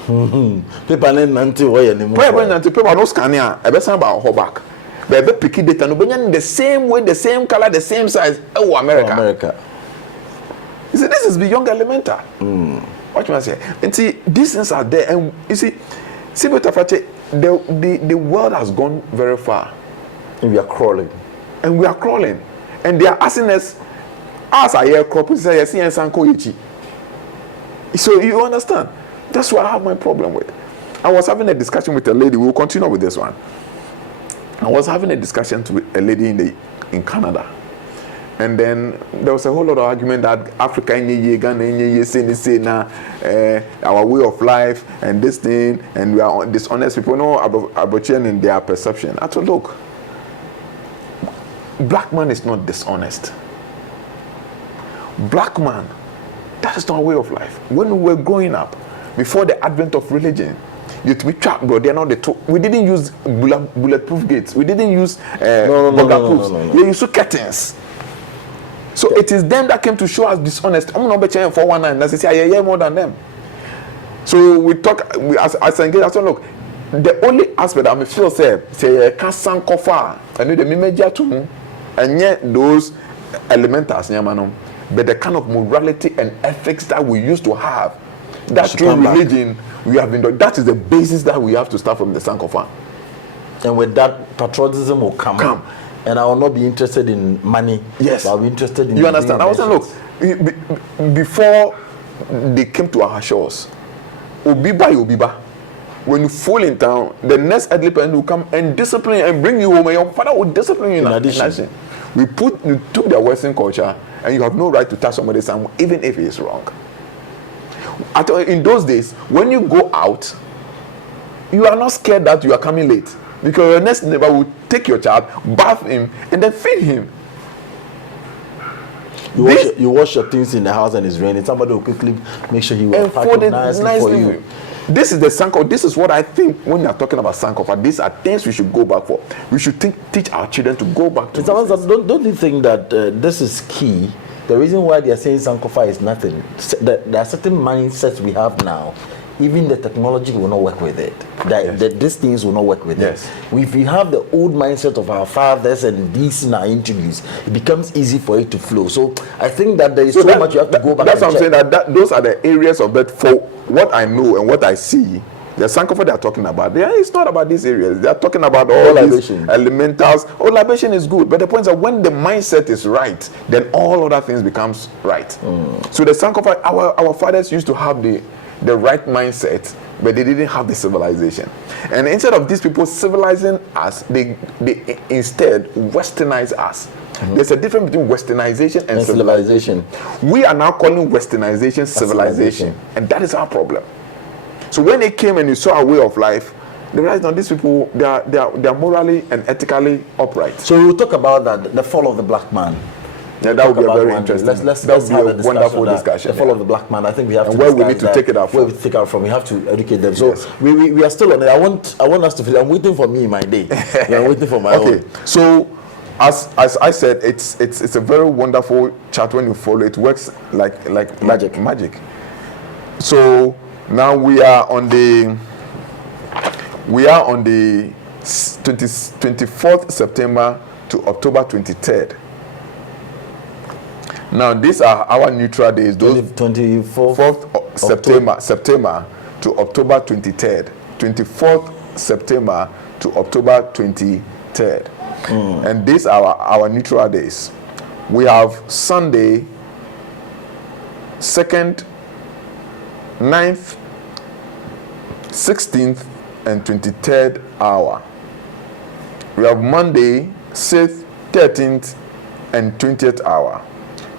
Paper nanti why anymore. Paper nanti paper no scan here. E be san ba ho back. Be pick data no be the same way, the same color, the same size. Oh America. You see, this is beyond elemental. What you want to say? And see, these things are there, and you see, the world has gone very far, and we are crawling. And they are asking us, as I hear crop, so you understand? That's what I have my problem with. I was having a discussion with a lady. We will continue with this one. I was having a discussion with a lady in Canada. And then there was a whole lot of argument that Africa Ghana say now our way of life and this thing, and we are dishonest people. No, about in their perception. I thought, look, black man is not dishonest. Black man, that is not a way of life. When we were growing up, before the advent of religion, we didn't use bulletproof gates. We didn't use burger-proofs. We used curtains. So it is them that came to show us dishonest. I'm not betting 419. Let's say I more than them. So we talk. As engage. I said, look, the only aspect I feel say can't stand cover. I need the major to, and yet those elementals, but the kind of morality and ethics that we used to have, that true religion we have been doing, that is the basis that we have to start from the Sankofa. And with that, patriotism will come. And I will not be interested in money. Yes. I'll be interested in. You understand? I was saying, look, before they came to our shores, Obiba, when you fall in town, the next elderly parent will come and discipline you and bring you home, and your father will discipline you in addition. We took their Western culture, and you have no right to touch somebody's son, even if he is wrong. In those days, when you go out, you are not scared that you are coming late, because your next neighbor will take your child, bath him, and then feed him. You wash your things in the house and it's raining. Somebody will quickly make sure he will pack it nicely for you. This is the Sankofa. This is what I think when you are talking about Sankofa. These are things we should go back for. We should teach our children to go back to. Don't you think that this is key? The reason why they are saying Sankofa is nothing. There are certain mindsets we have now. Even the technology will not work with it. These things will not work with it. If we have the old mindset of our fathers and these now introduced, it becomes easy for it to flow. So I think that there is so much you have to go back. That's what I'm saying. That those are the areas of that. For what I know and what I see, the Sankofa they are talking about, it's not about these areas. They are talking about all these elementals. Libation is good, but the point is that when the mindset is right, then all other things becomes right. So the Sankofa, our fathers used to have the right mindset, but they didn't have the civilization. And instead of these people civilizing us, they instead westernize us. There's a difference between westernization and civilization. We are now calling westernization civilization, and that is our problem. So when they came and you saw a way of life, they realized that these people, they are morally and ethically upright. So we'll talk about that, the fall of the black man. Yeah, that would be a very interesting. Let's have a wonderful discussion. The fall of the black man. I think we have to. Where we need to take it out from. Where we take it out from. We have to educate them. So we are still on it. I want us to feel. I'm waiting for me in my day. I'm waiting for my own. So as I said, it's a very wonderful chart when you follow. It works like magic. So now we are on the 24th September to October 23rd. Now these are our neutral days. Those 24th September to October 23rd. 24th September to October 23rd. And these are our neutral days. We have Sunday, 2nd, 9th, 16th, and 23rd hour. We have Monday, 6th, 13th, and 20th hour.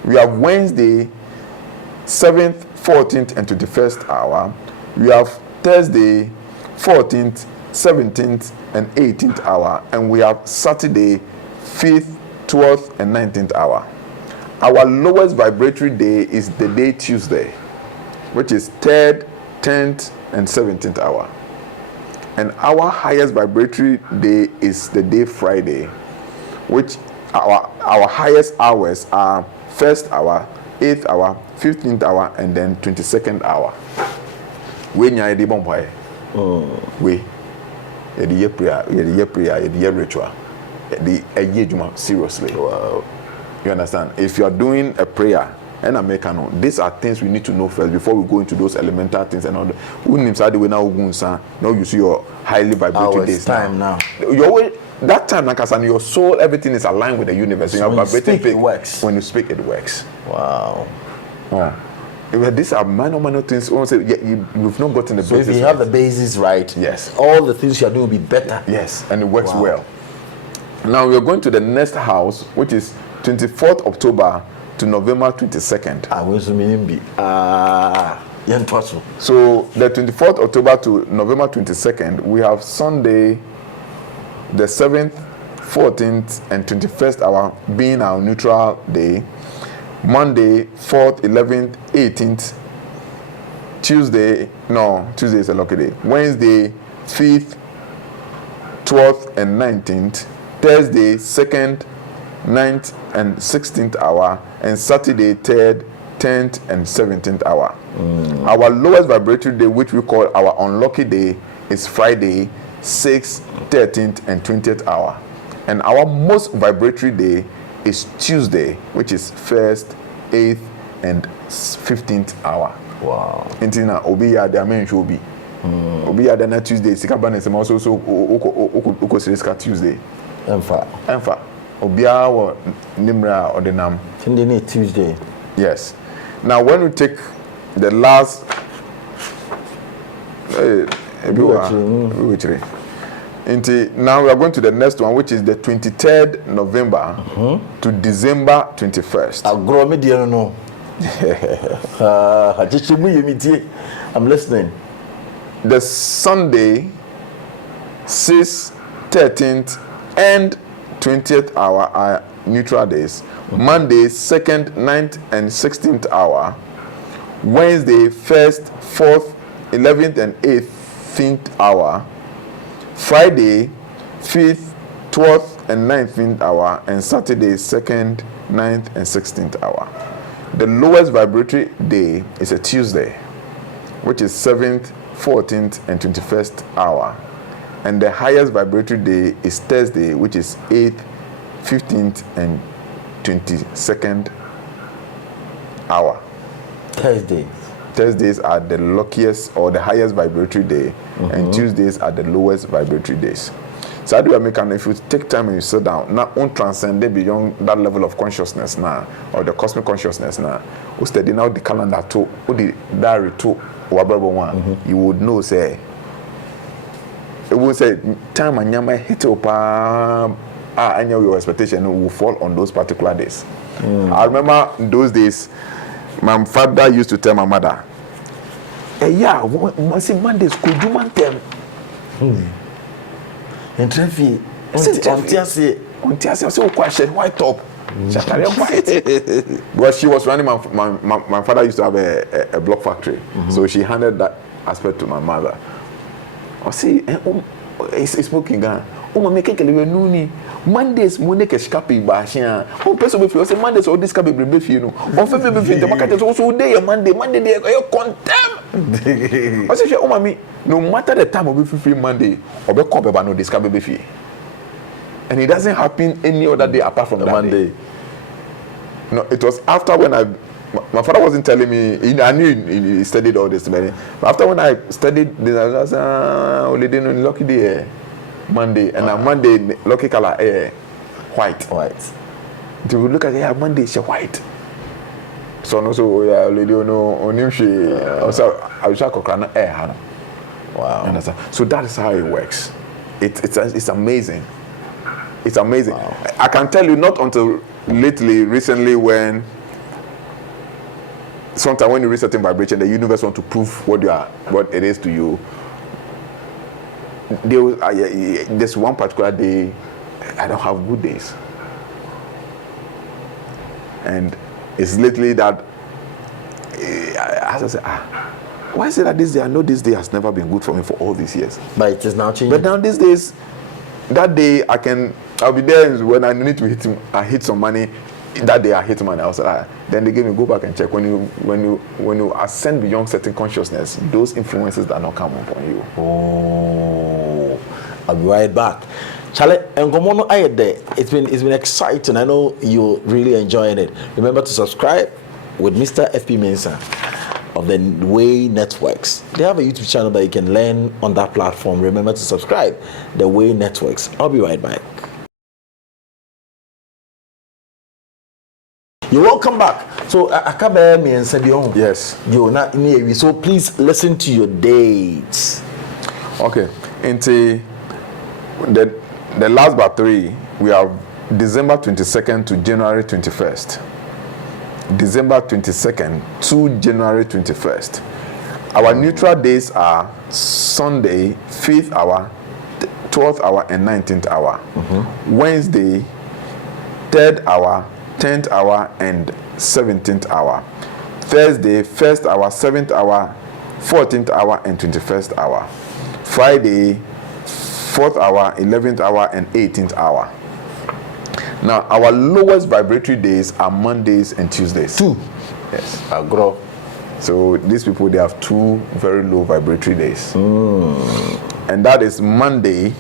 We have Wednesday, 7th, 14th, and 21st hour. We have Thursday, 14th, 17th, and 18th hour. And we have Saturday, 5th, 12th, and 19th hour. Our lowest vibratory day is the day Tuesday, which is 3rd, 10th, and 17th hour. And our highest vibratory day is the day Friday, which our highest hours are 1st hour, 8th hour, 15th hour, and then 22nd hour. We nyai di bombay. We ye prayer, ye ritual. Seriously. Wow. You understand? If you are doing a prayer and a mechano, these are things we need to know first before we go into those elemental things and all that. Now you see your highly vibratory days now. That time, and your soul, everything is aligned with the universe. So when you speak, it works. When you speak, it works. Wow. These are minor things. We've not gotten the basis. So if you have the basis right, yes, all the things you are doing will be better. Yes, and it works well. Now we are going to the next house, which is 24th October to November 22nd. So the 24th October to November 22nd, we have Sunday, the 7th, 14th, and 21st hour being our neutral day. Monday 4th, 11th, 18th. Tuesday is a lucky day. Wednesday 5th, 12th and 19th. Thursday 2nd, 9th and 16th hour, and Saturday 3rd, 10th and 17th hour. Our lowest vibratory day, which we call our unlucky day, is Friday 6th, 13th and 20th hour. And our most vibratory day is Tuesday, which is 1st, 8th and 15th hour. Wow. Intina obi ya de amen shobi. Obi ya de na Tuesday sika ba na se ma so oko sika Tuesday. Emfa. Obi ya wo nimra ordinam. Sunday Tuesday. Yes. Now when we take the last now we are going to the next one, which is the 23rd November to December 21st. I'm listening. The Sunday 6th, 13th and 20th hour are neutral days. Monday 2nd, 9th and 16th hour. Wednesday 1st, 4th, 11th and 18th hour. Friday 5th, 12th and 19th hour, and Saturday 2nd, 9th and 16th hour. The lowest vibratory day is a Tuesday, which is 7th, 14th and 21st hour, and the highest vibratory day is Thursday, which is 8th, 15th and 22nd hour. Thursdays are the luckiest or the highest vibratory day, and Tuesdays are the lowest vibratory days. So how do I make an, if you take time and you sit down, now on transcending beyond that level of consciousness now, or the cosmic consciousness now, who study now the calendar to, who the diary to, one, you would know, say, it will say, time and yama hit up, and your expectation will fall on those particular days. I remember those days, my father used to tell my mother, yeah, once a Mondays could do man them. And Treffy, I said, question, white top. Because she was running, my father used to have a block factory. So she handed that aspect to my mother. I see, it's smoking gun. Oh, my make a Mondays, Monday, Capi, Bashia. Oh, person with you say Mondays or this can be brief, you know. On February, the market is also day, Monday, they are condemned. I say, oh, mommy, no matter the time of be free Monday, or be called no this can be free. And it doesn't happen any other day apart from the Monday. No, it was after when my father wasn't telling me, I knew he studied all this, but after when I studied this, I was only doing lucky day. Monday and a Monday lucky color white. Do you look at Monday she white. So no so lady no she also I wish I could cry air. Wow. So that is how it works. It's amazing. It's amazing. Wow. I can tell you not until recently when sometimes when you reach certain vibration, the universe wants to prove what it is to you. There's one particular day I don't have good days, and it's literally that as I say, why is it that this day? I know this day has never been good for me for all these years, but it is now changing. But now these days, that day I'll be there when I need to hit some money. That day I hit money. I was like, then they gave me go back and check. When you ascend beyond certain consciousness, those influences that not come upon you. Oh, I'll be right back. Charlie, and Gomono Ayed there. It's been exciting. I know you're really enjoying it. Remember to subscribe with Mr. FP Mensah of the Way Networks. They have a YouTube channel that you can learn on that platform. Remember to subscribe. The Way Networks. I'll be right back. You're welcome back. So Akabe Mensah. Yes. You're not near. So please listen to your dates. Okay. Into the last but 3, we have December 22nd to January 21st. December 22nd to January 21st. Our neutral days are Sunday 5th hour, 12th hour and 19th hour. Wednesday 3rd hour, 10th hour and 17th hour. Thursday, 1st hour, 7th hour, 14th hour, and 21st hour. Friday, 4th hour, 11th hour, and 18th hour. Now, our lowest vibratory days are Mondays and Tuesdays. 2. Yes, I'll grow. So these people, they have 2 very low vibratory days. And that is Monday,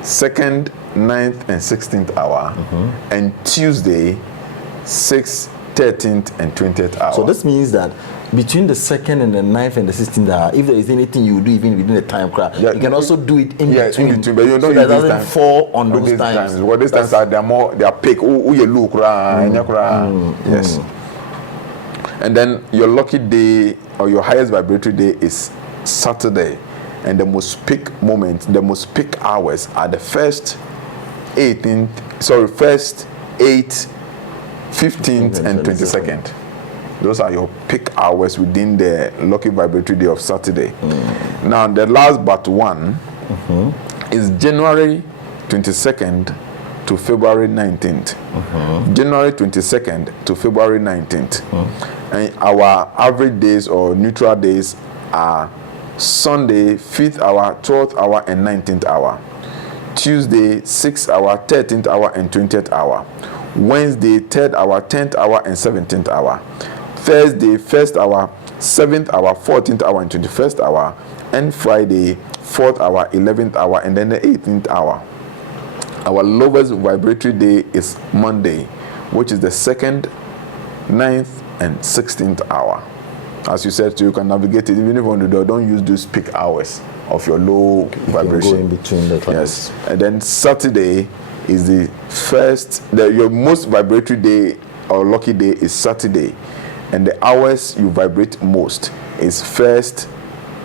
2nd, 9th, and 16th hour, and Tuesday, 6th, 13th, and 20th hour. So this means that between the 2nd and the 9th and the 16th hour, if there is anything you do even within the time crack, you can also do it in between. In between, but you don't so use that this doesn't time. fall on those times. Well, these times are they are pick. You look yes. And then your lucky day or your highest vibratory day is Saturday, and the most peak moment, the most peak hours are the first 8th, 8th, 15th, and 22nd. Those are your peak hours within the lucky vibratory day of Saturday. Now, the last but one is January 22nd to February 19th. January 22nd to February 19th. And our average days or neutral days are Sunday, 5th hour, 12th hour, and 19th hour. Tuesday, 6th hour, 13th hour, and 20th hour. Wednesday, 3rd hour, 10th hour, and 17th hour. Thursday, 1st hour, 7th hour, 14th hour, and 21st hour. And Friday, 4th hour, 11th hour, and then the 18th hour. Our lowest vibratory day is Monday, which is the 2nd, 9th, and 16th hour. As you said, you can navigate it. Even if you want to do, don't use those peak hours of your low vibration. Go in between the times. Yes. And then Saturday is the first, your most vibratory day or lucky day is Saturday. And the hours you vibrate most is 1st,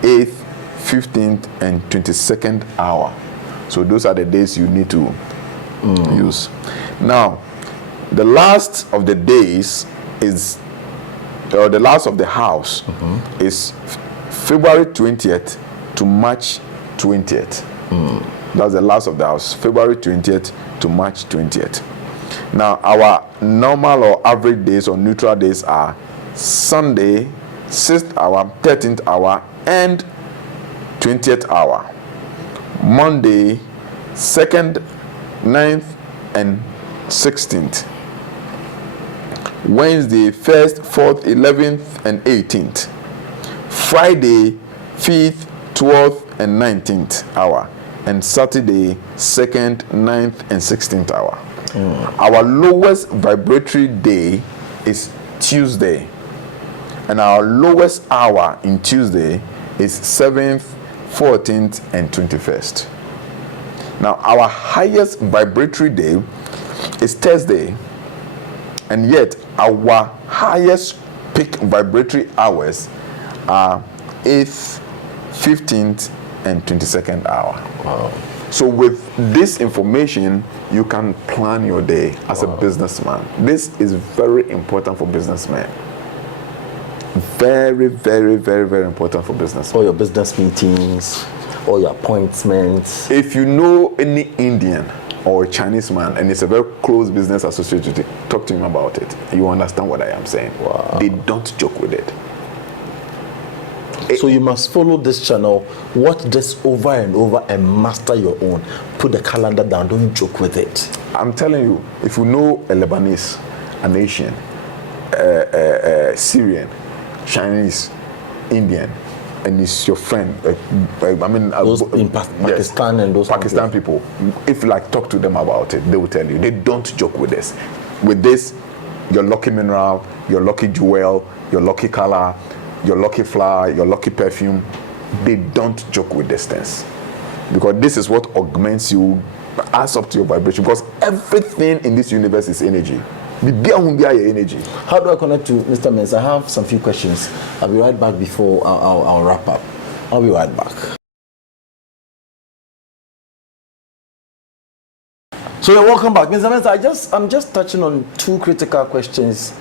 8th, 15th, and 22nd hour. So those are the days you need to use. Now, the last of the days is, or the last of the house is February 20th to March 20th. That's the last of the house, February 20th to March 20th. Now, our normal or average days or neutral days are Sunday, 6th hour, 13th hour, and 20th hour. Monday, 2nd, 9th, and 16th. Wednesday, 1st, 4th, 11th, and 18th. Friday, 5th, 12th, and 19th hour. And Saturday, 2nd, 9th, and 16th hour. Our lowest vibratory day is Tuesday. And our lowest hour in Tuesday is 7th, 14th, and 21st. Now, our highest vibratory day is Thursday. And yet, our highest peak vibratory hours are 8th, 15th, and 22nd hour. Wow. So with this information, you can plan your day as a businessman. This is very important for businessmen. Very, very, very, very important for businessmen. All your business meetings, all your appointments. If you know any Indian or a Chinese man and it's a very close business associate with it, talk to him about it. You understand what I am saying. Wow. They don't joke with it. So you must follow this channel, watch this over and over, and master your own. Put the calendar down, don't joke with it. I'm telling you, if you know a Lebanese, an Asian, Syrian, Chinese, Indian, and it's your friend, Those in Pakistan and those Pakistan people, if you like talk to them about it, they will tell you. They don't joke with this. With this, your lucky mineral, your lucky jewel, your lucky color, your lucky flower, your lucky perfume, they don't joke with this things. Because this is what augments you, adds up to your vibration. Because everything in this universe is energy. Energy. How do I connect to Mr. Mensah? I have some few questions. I'll be right back before I'll wrap up. I'll be right back. So welcome back. Mr. Mensah, I'm just touching on two critical questions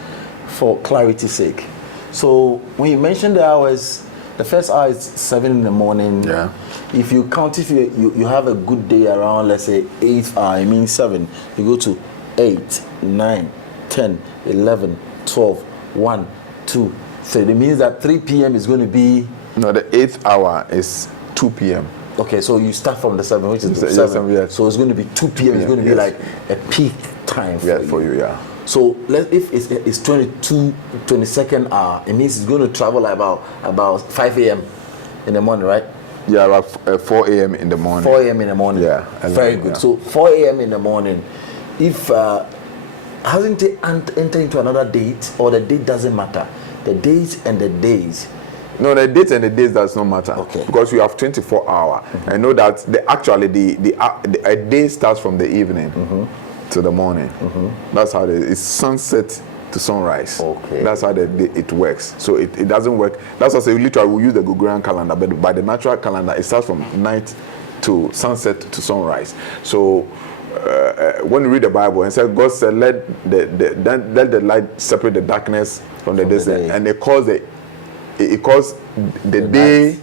for clarity's sake. So when you mentioned the hours, the first hour is 7 in the morning. Yeah. If you count, if you have a good day around, let's say 8th hour, I mean 7, you go to 8, 9, 10, 11, 12, 1, 2, 3. It means that 3 p.m. is going to be... No, the 8th hour is 2 p.m. Okay, so you start from the 7, which is the Yes, 7. yes. So it's going to be 2 p.m. It's going to be like a peak time for you, yeah. So if it's 22nd hour, it means it's going to travel about 5 a.m. in the morning, right? Yeah, about 4 a.m. in the morning. 4 a.m. in the morning. Yeah. Very good. Yeah. So 4 a.m. in the morning, if hasn't it entered into another date, or the date doesn't matter? The dates and the days. No, the dates and the days does not matter. Okay. Because you have 24 hours. I know that a day starts from the evening to the morning. That's how it's sunset to sunrise. Okay. That's how it works. So it doesn't work. That's why I say literally we use the Gregorian calendar, but by the natural calendar it starts from night to sunset to sunrise. So when you read the Bible and said God said let the light separate the darkness from the day, and it calls the day,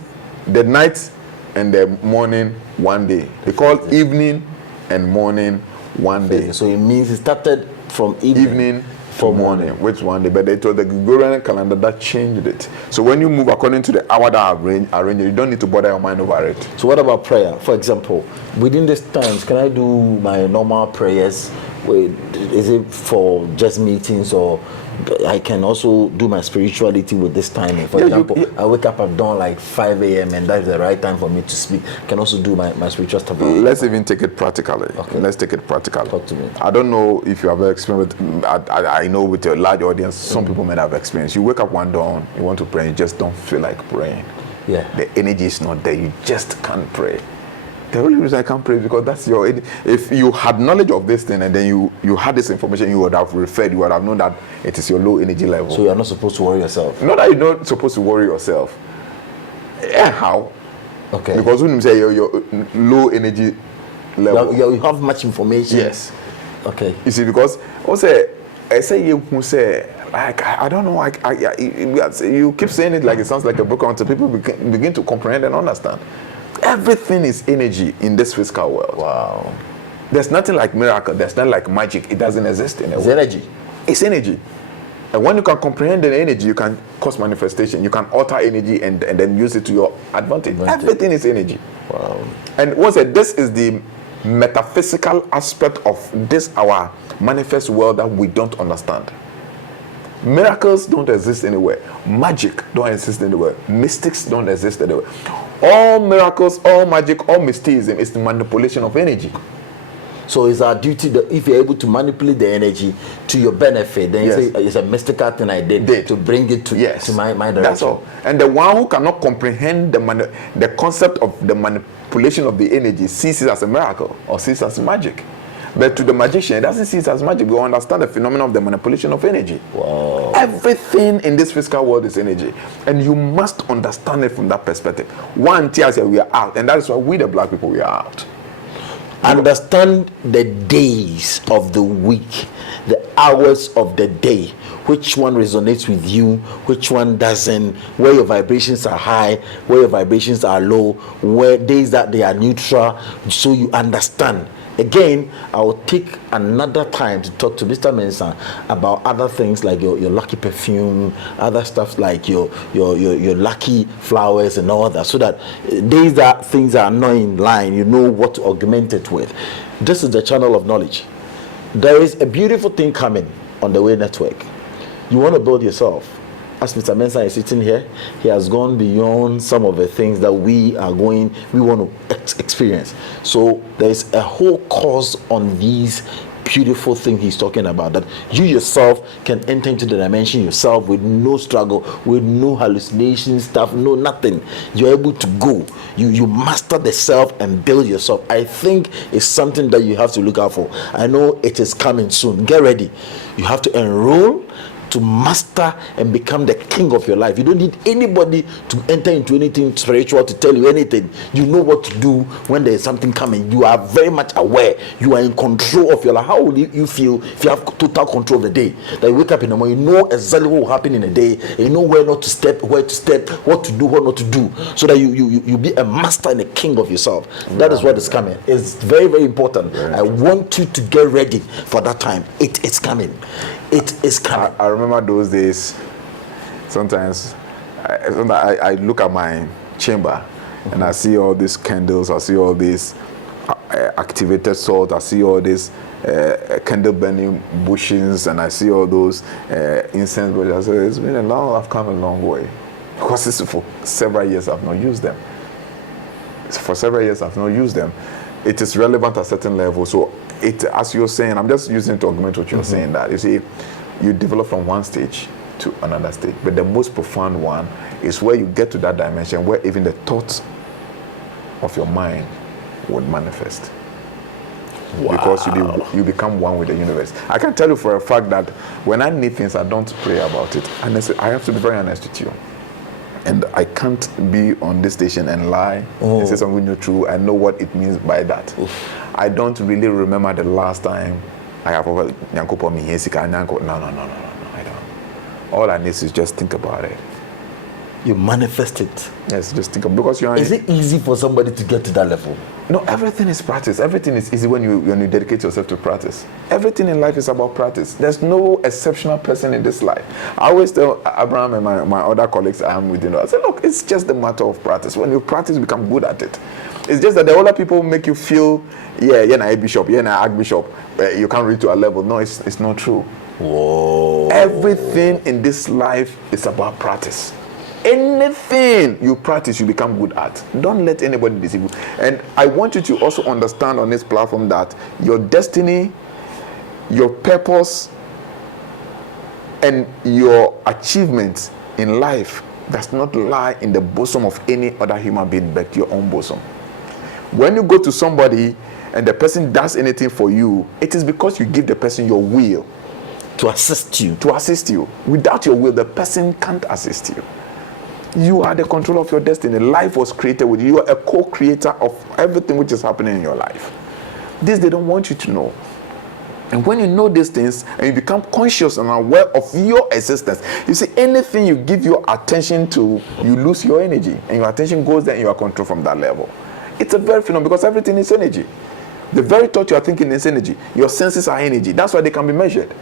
the night and the morning one day. They call evening and morning one day. So it means it started from evening for morning, which one day? But it was the Gregorian calendar that changed it. So when you move according to the hour that I've arranged, you don't need to bother your mind over it. So what about prayer? For example, within this times, can I do my normal prayers? Is it for just meetings, or I can also do my spirituality with this timing? For example, I wake up at dawn like 5 a.m. and that's the right time for me to speak. I can also do my spiritual stuff. Let's even take it practically. Okay. Let's take it practically. Talk to me. I don't know if you have experienced, I know with a large audience, some people may have experienced. You wake up one dawn, you want to pray, you just don't feel like praying. Yeah. The energy is not there, you just can't pray. The only reason I can't pray is because that's your... If you had knowledge of this thing and then you had this information, you would have referred, you would have known that it is your low energy level. So you're not supposed to worry yourself? Not that you're not supposed to worry yourself. Yeah, how? Okay. Because when you say your low energy level... You have much information? Yes. Okay. You see, because also, I say you who say, like, I don't know, you keep saying it like it sounds like a book until people begin to comprehend and understand. Everything is energy in this physical world. Wow. There's nothing like miracle. There's nothing like magic. It doesn't exist in a It's way. energy. It's energy. And when you can comprehend the energy, you can cause manifestation. You can alter energy and then use it to your advantage. Everything is energy. Wow. And once this is the metaphysical aspect of this our manifest world that we don't understand. Miracles don't exist anywhere. Magic don't exist anywhere. Mystics don't exist anywhere. All miracles, all magic, all mysticism is the manipulation of energy. So it's our duty that if you're able to manipulate the energy to your benefit, then you say it's a mystical thing I did to bring it to my direction. That's all. And the one who cannot comprehend the concept of the manipulation of the energy sees it as a miracle or sees it as magic. But to the magician, it doesn't see it as magic. We understand the phenomenon of the manipulation of energy. Wow. Everything in this physical world is energy. And you must understand it from that perspective. One tells you we are out. And that is why we, the black people, we are out. Understand the days of the week, the hours of the day. Which one resonates with you, which one doesn't, where your vibrations are high, where your vibrations are low, where days that they are neutral, so you understand. Again, I will take another time to talk to Mr. Mensah about other things like your lucky perfume, other stuff like your lucky flowers and all that, so that days that things are not in line, you know what to augment it with. This is the channel of knowledge. There is a beautiful thing coming on the Way Network. You want to build yourself. As Mr. Mensah is sitting here, he has gone beyond some of the things that we want to experience. So there's a whole course on these beautiful things he's talking about, that you yourself can enter into the dimension yourself with no struggle, with no hallucination stuff, no nothing. You're able to go. You master the self and build yourself. I think it's something that you have to look out for. I know it is coming soon. Get ready. You have to enroll to master and become the king of your life. You don't need anybody to enter into anything spiritual to tell you anything. You know what to do when there is something coming. You are very much aware. You are in control of your life. How will you feel if you have total control of the day? That you wake up in the morning, you know exactly what will happen in the day, and you know where not to step, where to step, what to do, what not to do, so that you be a master and a king of yourself. That is what is coming. It's very, very important. I want you to get ready for that time. It is coming. It is coming. I remember those days. Sometimes I look at my chamber and I see all these candles, I see all these activated salt, I see all these candle burning bushings, and I see all those incense. But I say, it's been I've come a long way. Because it's for several years I've not used them. For several years I've not used them. It is relevant at a certain level. So as you're saying, I'm just using it to augment what you're saying, that you see, you develop from one stage to another stage. But the most profound one is where you get to that dimension where even the thoughts of your mind would manifest. Wow. Because you become one with the universe. I can tell you for a fact that when I need things, I don't pray about it. And I have to be very honest with you. And I can't be on this station and lie and say something not true. I know what it means by that. I don't really remember the last time I have over Nyankopo Mihesika. No, I don't. All I need is just think about it. You manifest it. Yes, just think about it. Because is it easy for somebody to get to that level? No, everything is practice. Everything is easy when you dedicate yourself to practice. Everything in life is about practice. There's no exceptional person in this life. I always tell Abraham and my other colleagues I am with, I say, look, it's just a matter of practice. When you practice, you become good at it. It's just that the older people make you feel, you're a bishop, you're an archbishop, you can't reach to a level. No, it's not true. Whoa. Everything in this life is about practice. Anything you practice, you become good at. Don't let anybody deceive you. And I want you to also understand on this platform that your destiny, your purpose, and your achievements in life does not lie in the bosom of any other human being but your own bosom. When you go to somebody and the person does anything for you, it is because you give the person your will. To assist you. To assist you. Without your will, the person can't assist you. You are the control of your destiny. Life was created with you. You are a co-creator of everything which is happening in your life. This they don't want you to know. And when you know these things and you become conscious and aware of your existence, you see, anything you give your attention to, you lose your energy. And your attention goes there and you are controlled from that level. It's a very phenomenal because everything is energy. The very thought you are thinking is energy. Your senses are energy. That's why they can be measured.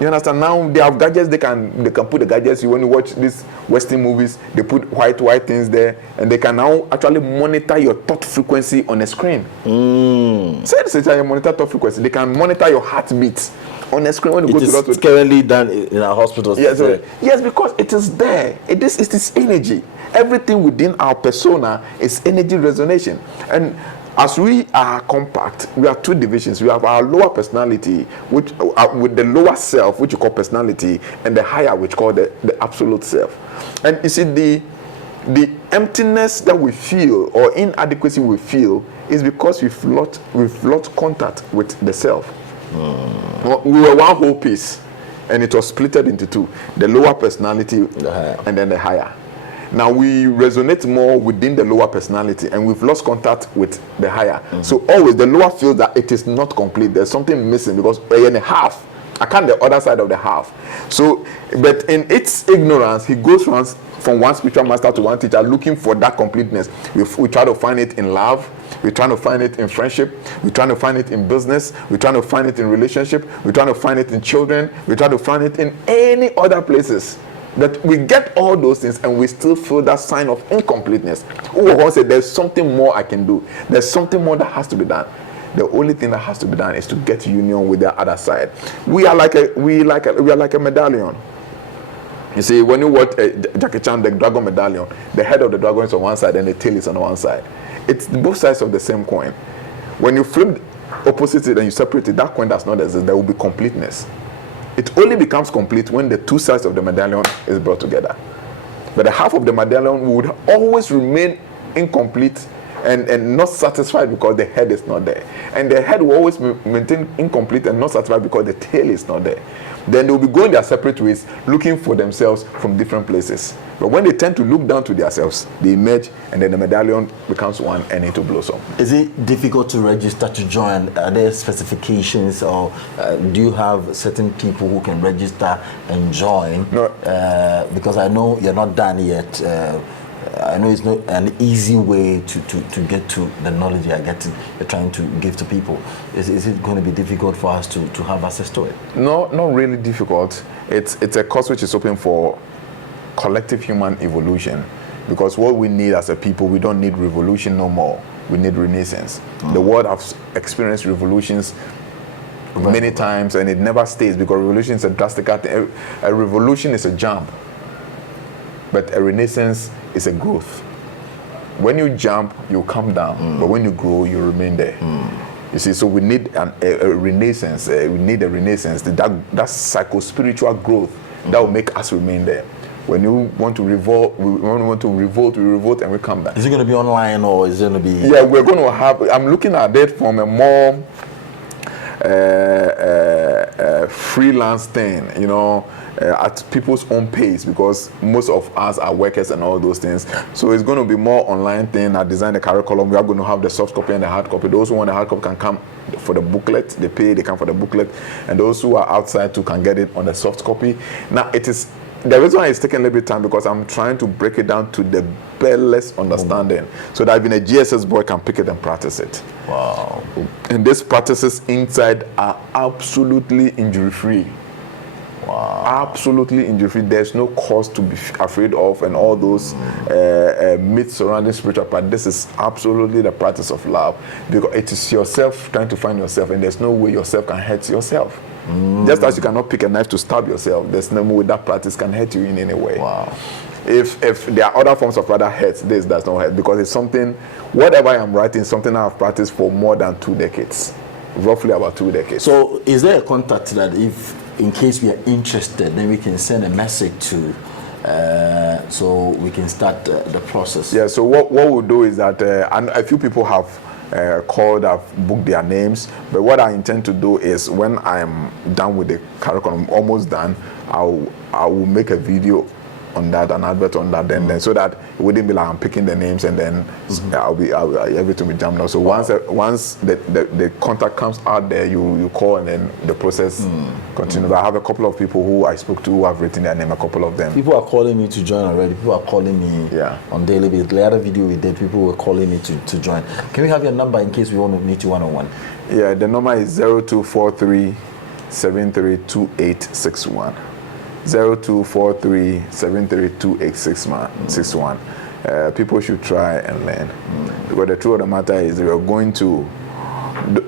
You understand? Now they have gadgets. They can put the gadgets. When you watch these Western movies, they put white things there, and they can now actually monitor your thought frequency on a screen. Say this is how you monitor thought frequency. They can monitor your heartbeat on a screen when you go to the hospital. It's currently done in our hospitals. Yes, because it is there. It is energy. Everything within our persona is energy resonation. And as we are compact, we have two divisions. We have our lower personality, which with the lower self, which you call personality, and the higher, which you call the absolute self. And you see, the emptiness that we feel or inadequacy we feel is because we've lost contact with the self. We were one whole piece, and it was splitted into two: the lower personality and then the higher. Now we resonate more within the lower personality, and we've lost contact with the higher. So always the lower feels that it is not complete. There's something missing because we're in a half. I can't the other side of the half. So, but in its ignorance, he goes from one spiritual master to one teacher looking for that completeness. We try to find it in love. We're trying to find it in friendship. We're trying to find it in business. We're trying to find it in relationship. We're trying to find it in children. We're trying to find it in any other places. That we get all those things and we still feel that sign of incompleteness. Who say there's something more I can do. There's something more that has to be done. The only thing that has to be done is to get union with the other side. We are like a medallion. You see, when you watch Jackie Chan, the dragon medallion, the head of the dragon is on one side and the tail is on one side. It's both sides of the same coin. When you flip opposite it and you separate it, that coin does not exist. There will be completeness. It only becomes complete when the two sides of the medallion is brought together. But the half of the medallion would always remain incomplete and not satisfied because the head is not there. And the head will always maintain incomplete and not satisfied because the tail is not there. Then they will be going their separate ways, looking for themselves from different places. But when they tend to look down to themselves, they emerge, and then the medallion becomes one and it will blossom. Is it difficult to register to join? Are there specifications, or do you have certain people who can register and join? No. Because I know you're not done yet. I know it's not an easy way to get to the knowledge you're trying to give to people. Is it going to be difficult for us to have access to it? No, not really difficult. It's a course which is open for collective human evolution, because what we need as a people, we don't need revolution no more. We need renaissance. The world has experienced revolutions many times, and it never stays, because revolution is a drastic thing. A revolution is a jump, but a renaissance is a growth. When you jump, you come down, but when you grow, you remain there. You see, so we need a renaissance. We need a renaissance. That psycho-spiritual growth that will make us remain there. When you want to revolt, we revolt, and we come back. Is it going to be online, or is it going to be? Yeah, we're going to have. I'm looking at it from a more freelance thing, you know, at people's own pace, because most of us are workers and all those things. So it's going to be more online thing. I designed the curriculum. We are going to have the soft copy and the hard copy. Those who want the hard copy can come for the booklet. They pay, they come for the booklet, and those who are outside too can get it on the soft copy. Now it is. The reason why it's taking a little bit of time, because I'm trying to break it down to the barest understanding, so that even a GSS boy can pick it and practice it. Wow. And these practices inside are absolutely injury-free. Wow. Absolutely injury-free. There's no cause to be afraid of, and all those myths surrounding spiritual practice. This is absolutely the practice of love, because it is yourself trying to find yourself, and there's no way yourself can hurt yourself. Just as you cannot pick a knife to stab yourself, there's no way that practice can hurt you in any way. Wow. If there are other forms of rather hurt, this does not hurt, because it's something, whatever I am writing, something I have practiced for more than 2 decades, roughly about 2 decades. So is there a contact that, if in case we are interested, then we can send a message to, so we can start the process? Yeah, so what we'll do is that, and a few people have called, I've booked their names, but what I intend to do is, when I'm done with the curriculum, almost done, I will make a video on that, an advert on that, then so that it wouldn't be like I'm picking the names and then everything will jump down. So once the contact comes out there, you call, and then the process continues. I have a couple of people who I spoke to who have written their name, a couple of them. People are calling me to join already. People are calling me on daily basis. The other video we did, people were calling me to join. Can we have your number in case we want to meet you one-on-one? Yeah, the number is 0243 732861. 0243 732861. People should try and learn, because the truth of the matter is,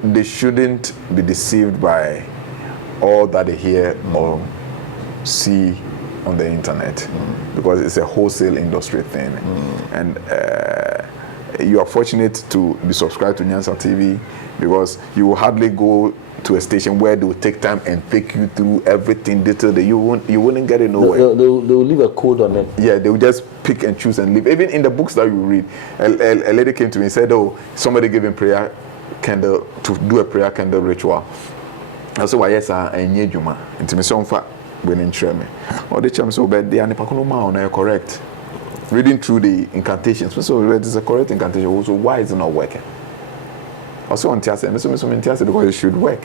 they shouldn't be deceived by all that they hear or see on the internet, because it's a wholesale industry thing. And you are fortunate to be subscribed to MENSAH TV, because you will hardly go to a station where they will take time and take you through everything detailed. You wouldn't get it nowhere. They'll leave a code on it. Yeah, they will just pick and choose and leave. Even in the books that you read, a lady came to me and said, "Oh, somebody gave him prayer candle to do a prayer candle ritual." I said, "Why yes, I need you, man." And me so far when in me. Or the chum so bad they are correct. Reading through the incantations, so it is a correct incantation. So why is it not working? Also on Tiasa, because it should work.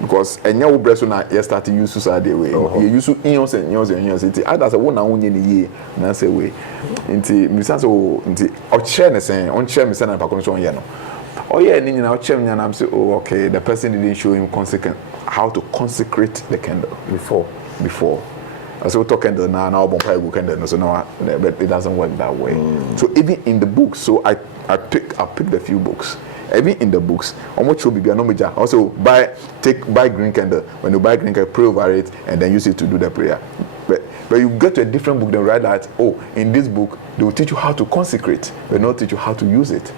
Because and your breast when you start to use suicide way. You use eons and years and years. It others a one and year, and I say way. Into Mrs. or chair saying on chair, Miss Anna Paconson Yano. Oh, yeah, and in our chairman, and I'm saying, oh, okay, the person didn't show him how to consecrate the candle before. I said, talk candle now, bonfire candle, so no, but it doesn't work that way. So even in the books, so I picked a few books. Even in the books, almost should be a also buy green candle. When you buy green candle, pray over it and then use it to do the prayer. But you get to a different book, then write that, oh, in this book they will teach you how to consecrate, but not teach you how to use it.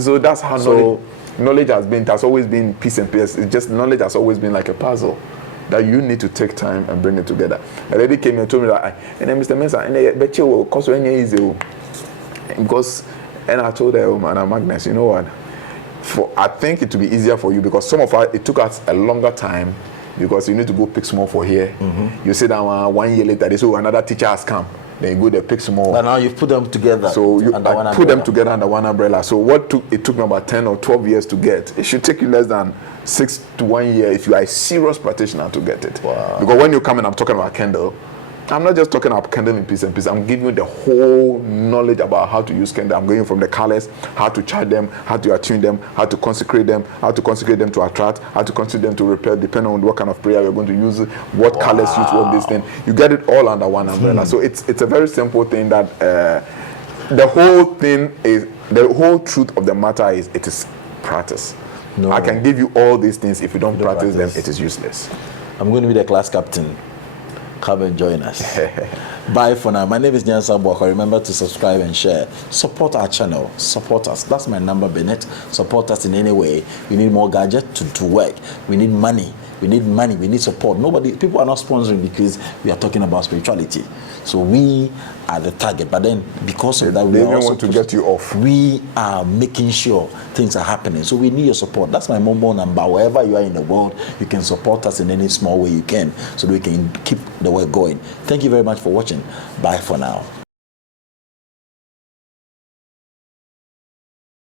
So that's how knowledge has always been piece and piece. It's just knowledge has always been like a puzzle that you need to take time and bring it together. A lady came and told me that, and then Mr. Mensah, and I bet you will cost you any easy. Because, and I told her, Madam Magnus, you know what? I think it will be easier for you, because some of us, it took us a longer time, because you need to go pick small for here. You sit down 1 year later, so another teacher has come. Then you go there, pick small. But now you've put them together. So I put them together under one umbrella. So it took me about 10 or 12 years to get. It should take you less than 6 to 1 year if you are a serious practitioner to get it. Wow. Because when you come in, I'm talking about candle, I'm not just talking about candle in peace and peace. I'm giving you the whole knowledge about how to use candle. I'm going from the colors, how to charge them, how to attune them, how to consecrate them to attract, how to consecrate them to repel, depending on what kind of prayer you're going to use, what colors use what this thing. You get it all under one umbrella. So it's a very simple thing that the whole truth of the matter is it is practice. No. I can give you all these things. If you don't practice them, it is useless. I'm going to be the class captain. Come and join us. Bye for now. My name is Nyansa Bwaka. Remember to subscribe and share. Support our channel. Support us. That's my number, Bennett. Support us in any way. We need more gadgets to work. We need money. We need money. We need support. People are not sponsoring because we are talking about spirituality. So we are the target. But then because of that, we also want to get you off. We are making sure things are happening. So we need your support. That's my mobile number. Wherever you are in the world, you can support us in any small way you can so that we can keep the work going. Thank you very much for watching. Bye for now.